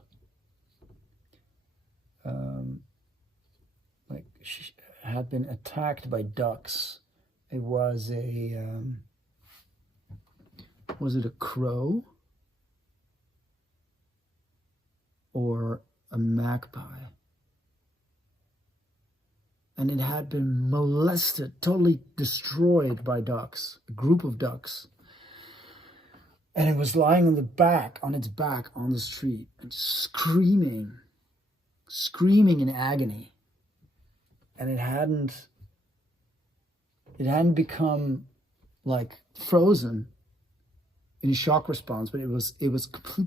Like, she had been attacked by ducks. It was a... was it a crow? Or a magpie. And it had been molested, totally destroyed by ducks, a group of ducks. And it was lying on its back on the street, and screaming in agony. And it hadn't become like frozen in shock response, but it was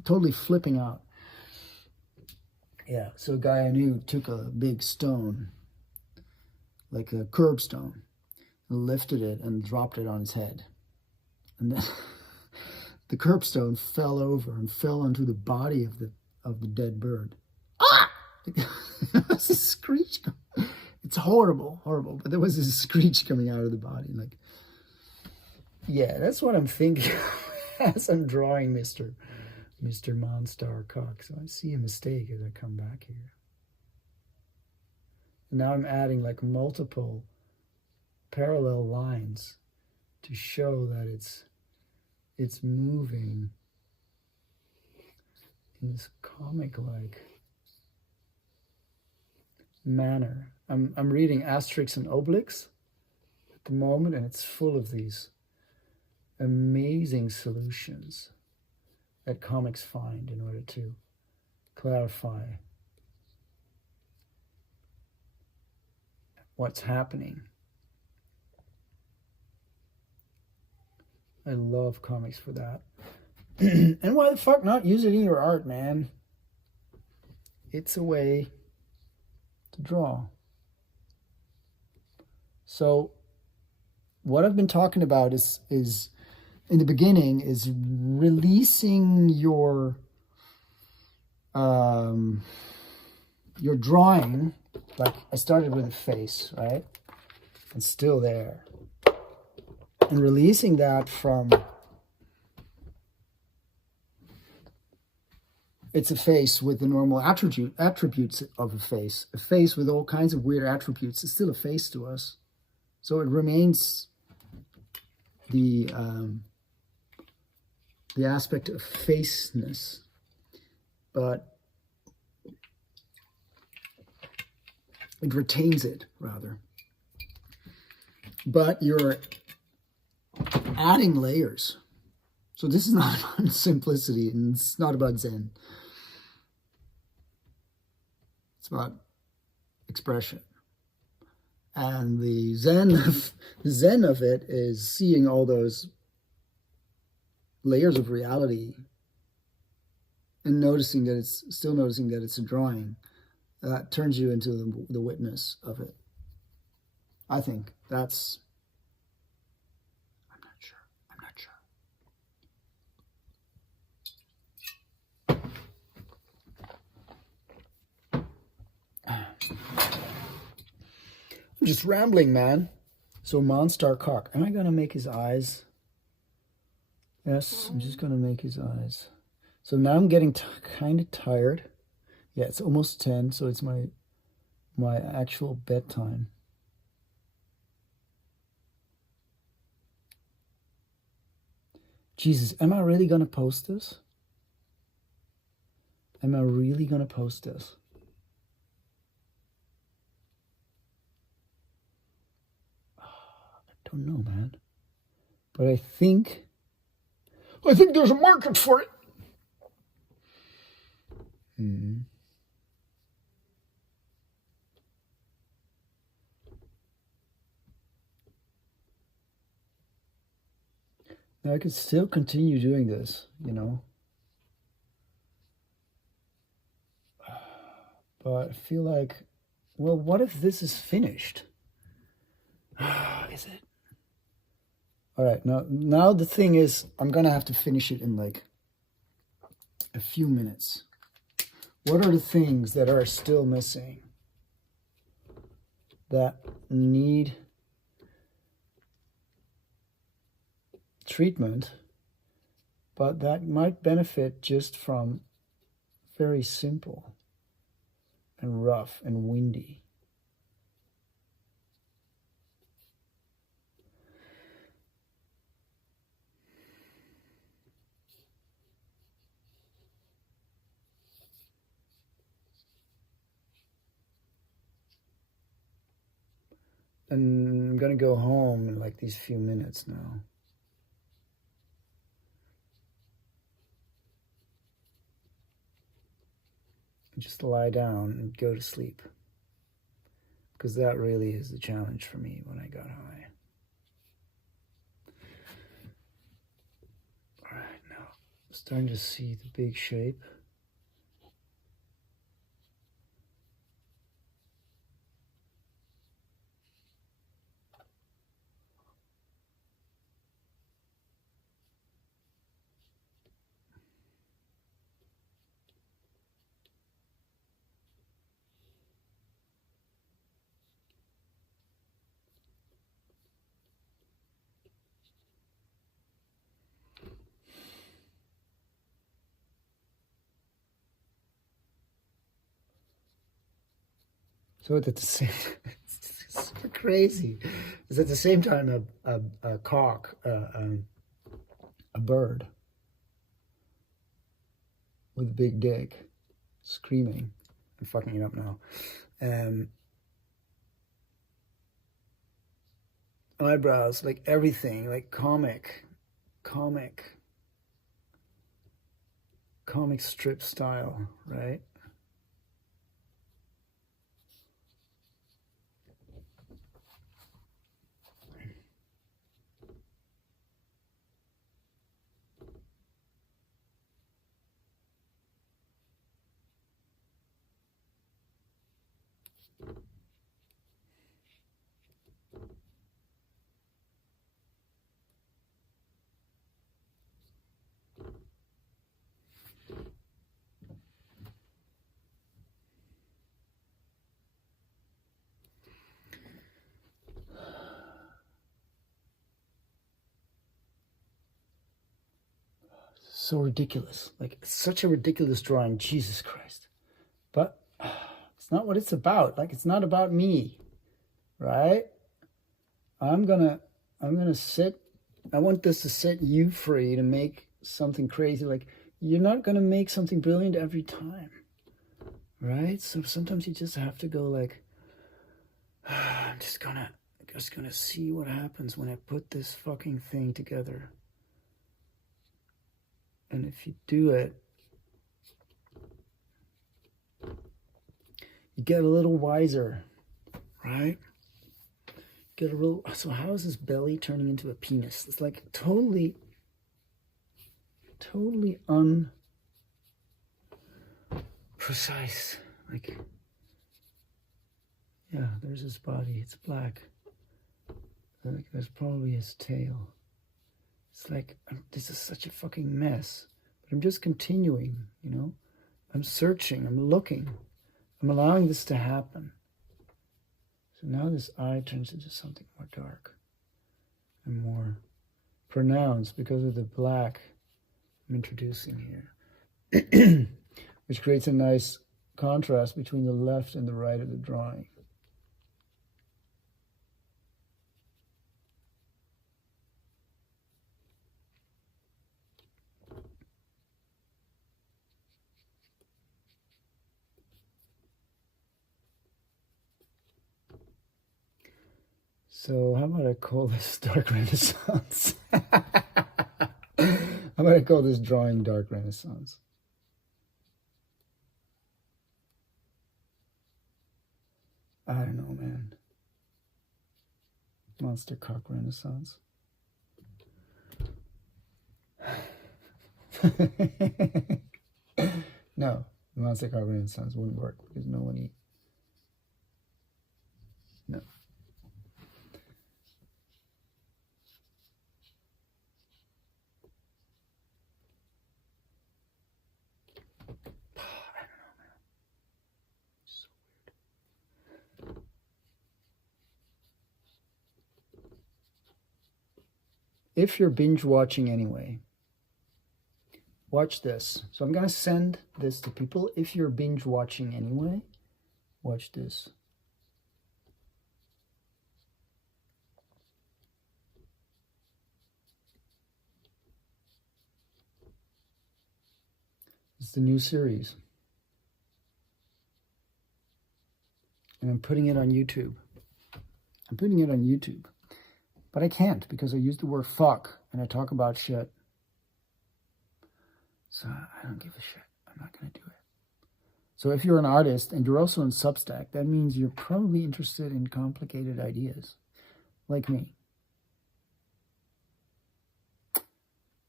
totally flipping out. Yeah, so a guy I knew took a big stone, like a curbstone, and lifted it and dropped it on his head. And then the curbstone fell over and fell onto the body of the dead bird. Ah! There was a screech. It's horrible, but there was a screech coming out of the body. Like, yeah, that's what I'm thinking as I'm drawing Mr. Monstar Cocque. So I see a mistake as I come back here. And now I'm adding like multiple parallel lines to show that it's moving in this comic-like manner. I'm reading Asterix and Obelix at the moment, and it's full of these amazing solutions that comics find in order to clarify what's happening. I love comics for that. And why the fuck not use it in your art, man? It's a way to draw. So what I've been talking about is in the beginning is releasing your drawing. Like, I started with a face, right? It's still there. And releasing that from... It's a face with the normal attributes of a face. A face with all kinds of weird attributes. It's still a face to us. So it remains the aspect of faceness. But It retains it, rather. But you're adding layers. So this is not about simplicity, and it's not about Zen. It's about expression. And the Zen of it is seeing all those layers of reality and noticing that it's a drawing. That turns you into the witness of it. I think that's, I'm not sure. I'm just rambling, man. So Monstar Cocque. Am I going to make his eyes? Yes, I'm just going to make his eyes. So now I'm getting kind of tired. Yeah, it's almost 10, so it's my actual bedtime. Jesus, am I really going to post this? Am I really going to post this? I don't know, man. But I think there's a market for it. Now I could still continue doing this, you know. But I feel like, well, what if this is finished? Is it? All right, now the thing is, I'm going to have to finish it in like a few minutes. What are the things that are still missing that need treatment, but that might benefit just from very simple and rough and windy? And I'm going to go home in like these few minutes now. Just lie down and go to sleep. Because that really is the challenge for me when I got high. All right, now I'm starting to see the big shape. So at the same, it's so crazy. It's at the same time a cock, a bird with a big dick, screaming. I'm fucking it up now. Eyebrows, like everything, like comic strip style, right? So ridiculous, like such a ridiculous drawing, Jesus Christ. But it's not what it's about. Like, it's not about me, right? I'm gonna sit, I want this to set you free to make something crazy. Like, you're not gonna make something brilliant every time, right? So sometimes you just have to go like, I'm just gonna see what happens when I put this fucking thing together. And if you do it, you get a little wiser, right? Get a little. So how is this belly turning into a penis? It's like totally unprecise. Like, yeah, there's his body. It's black. Like, there's probably his tail. It's like, this is such a fucking mess. But I'm just continuing, you know? I'm searching, I'm looking. I'm allowing this to happen. So now this eye turns into something more dark and more pronounced because of the black I'm introducing here, which creates a nice contrast between the left and the right of the drawing. So how about I call this Dark Renaissance? How about I call this drawing Dark Renaissance? I don't know, man. Monster Cocque Renaissance. No, Monster Cocque Renaissance wouldn't work because no one eat. No. If you're binge watching anyway, watch this. So I'm going to send this to people. If you're binge watching anyway, watch this. It's the new series. And I'm putting it on YouTube. But I can't because I use the word fuck and I talk about shit. So I don't give a shit. I'm not going to do it. So if you're an artist and you're also in Substack, that means you're probably interested in complicated ideas, like me.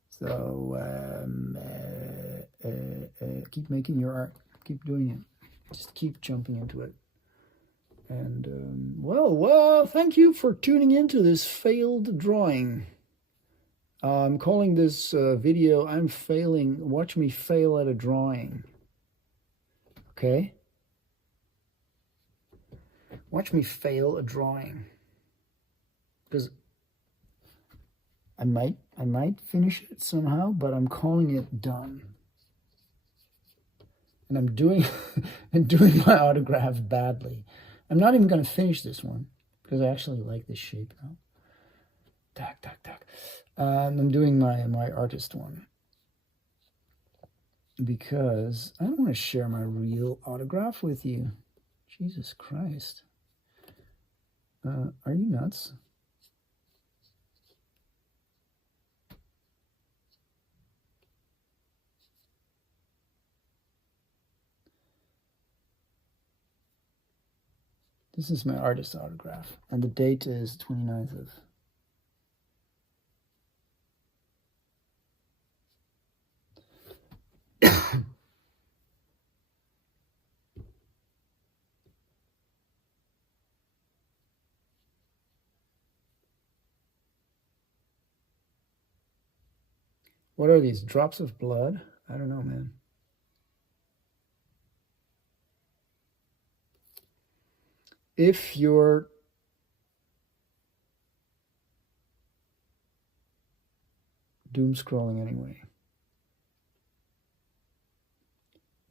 So keep making your art. Keep doing it. Just keep jumping into it. And, well, thank you for tuning into this failed drawing. I'm calling this video, I'm failing, watch me fail at a drawing. Okay? Watch me fail a drawing. Because I might finish it somehow, but I'm calling it done. And I'm doing my autograph badly. I'm not even going to finish this one because I actually like this shape now. Tack. I'm doing my artist one because I don't want to share my real autograph with you. Jesus Christ. Are you nuts? This is my artist autograph, and the date is 29th of... What are these, drops of blood? I don't know, man. If you're doom scrolling anyway,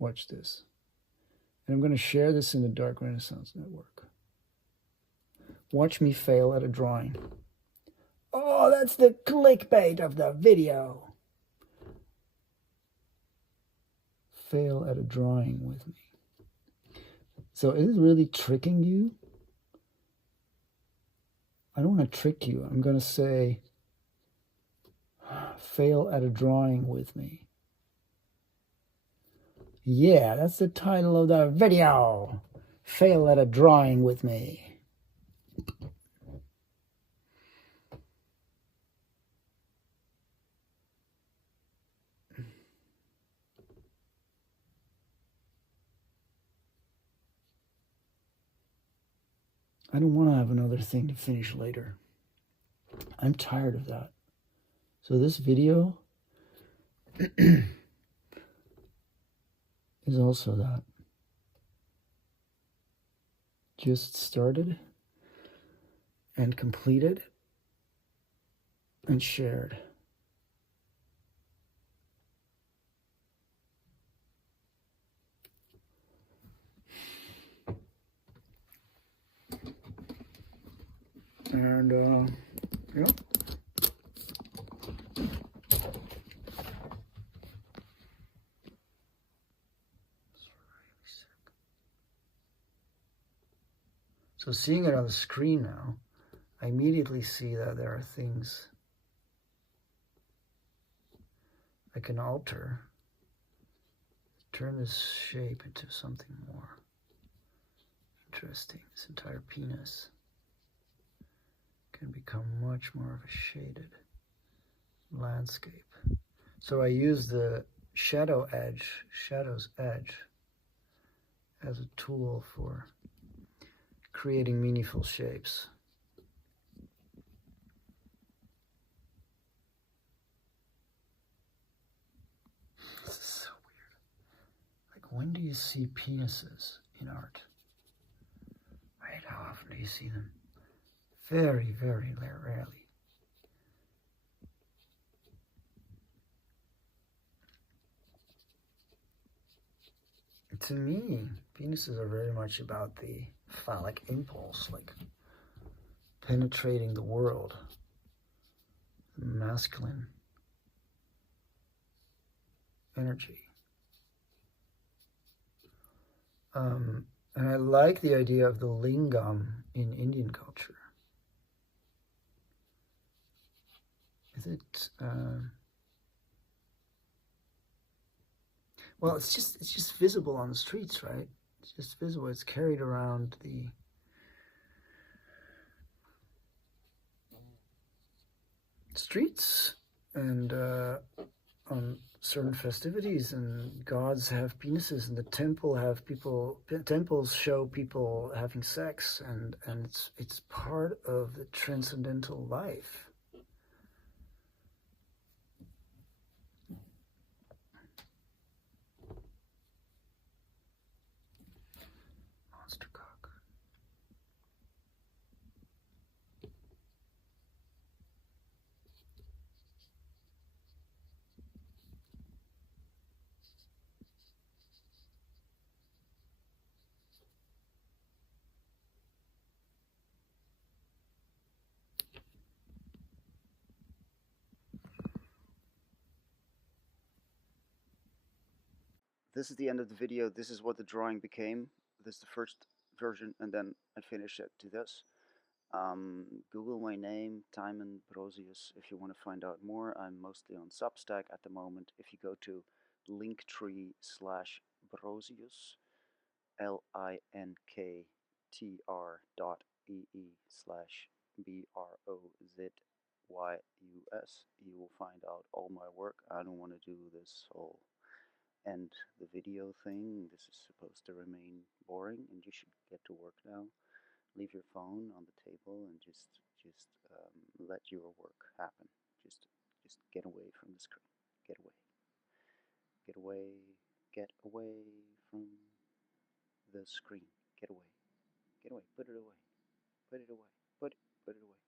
watch this. And I'm going to share this in the Dark Renaissance Network. Watch me fail at a drawing. Oh, that's the clickbait of the video. Fail at a drawing with me. So is it really tricking you I don't want to trick you. I'm going to say, fail at a drawing with me. Yeah, that's the title of the video. Fail at a drawing with me. I don't want to have another thing to finish later. I'm tired of that. So this video is also that. Just started and completed and shared. And yeah. So seeing it on the screen now, I immediately see that there are things I can alter, turn this shape into something more interesting. This entire penis can become much more of a shaded landscape. So I use the shadow's edge, as a tool for creating meaningful shapes. This is so weird. Like, when do you see penises in art? Right? How often do you see them? Very, very rarely. To me, penises are very much about the phallic impulse, like penetrating the world, masculine energy. And I like the idea of the lingam in Indian culture. Is it? Well, it's just visible on the streets, right? It's just visible. It's carried around the streets and on certain festivities, and gods have penises, and the temples show people having sex, and it's part of the transcendental life. Monster Cocque. This is the end of the video. This is what the drawing became. This is the first version, and then I finished it to this. Google my name, Timon Brosius, if you want to find out more. I'm mostly on Substack at the moment. If you go to linktree/Brosius, linktr.ee/BROZYUS, you will find out all my work. I don't want to do this whole end the video thing. This is supposed to remain boring, and you should get to work now. Leave your phone on the table and just let your work happen. Just get away from the screen. Get away. Get away. Get away from the screen. Get away. Get away. Put it away. Put it away. Put it away.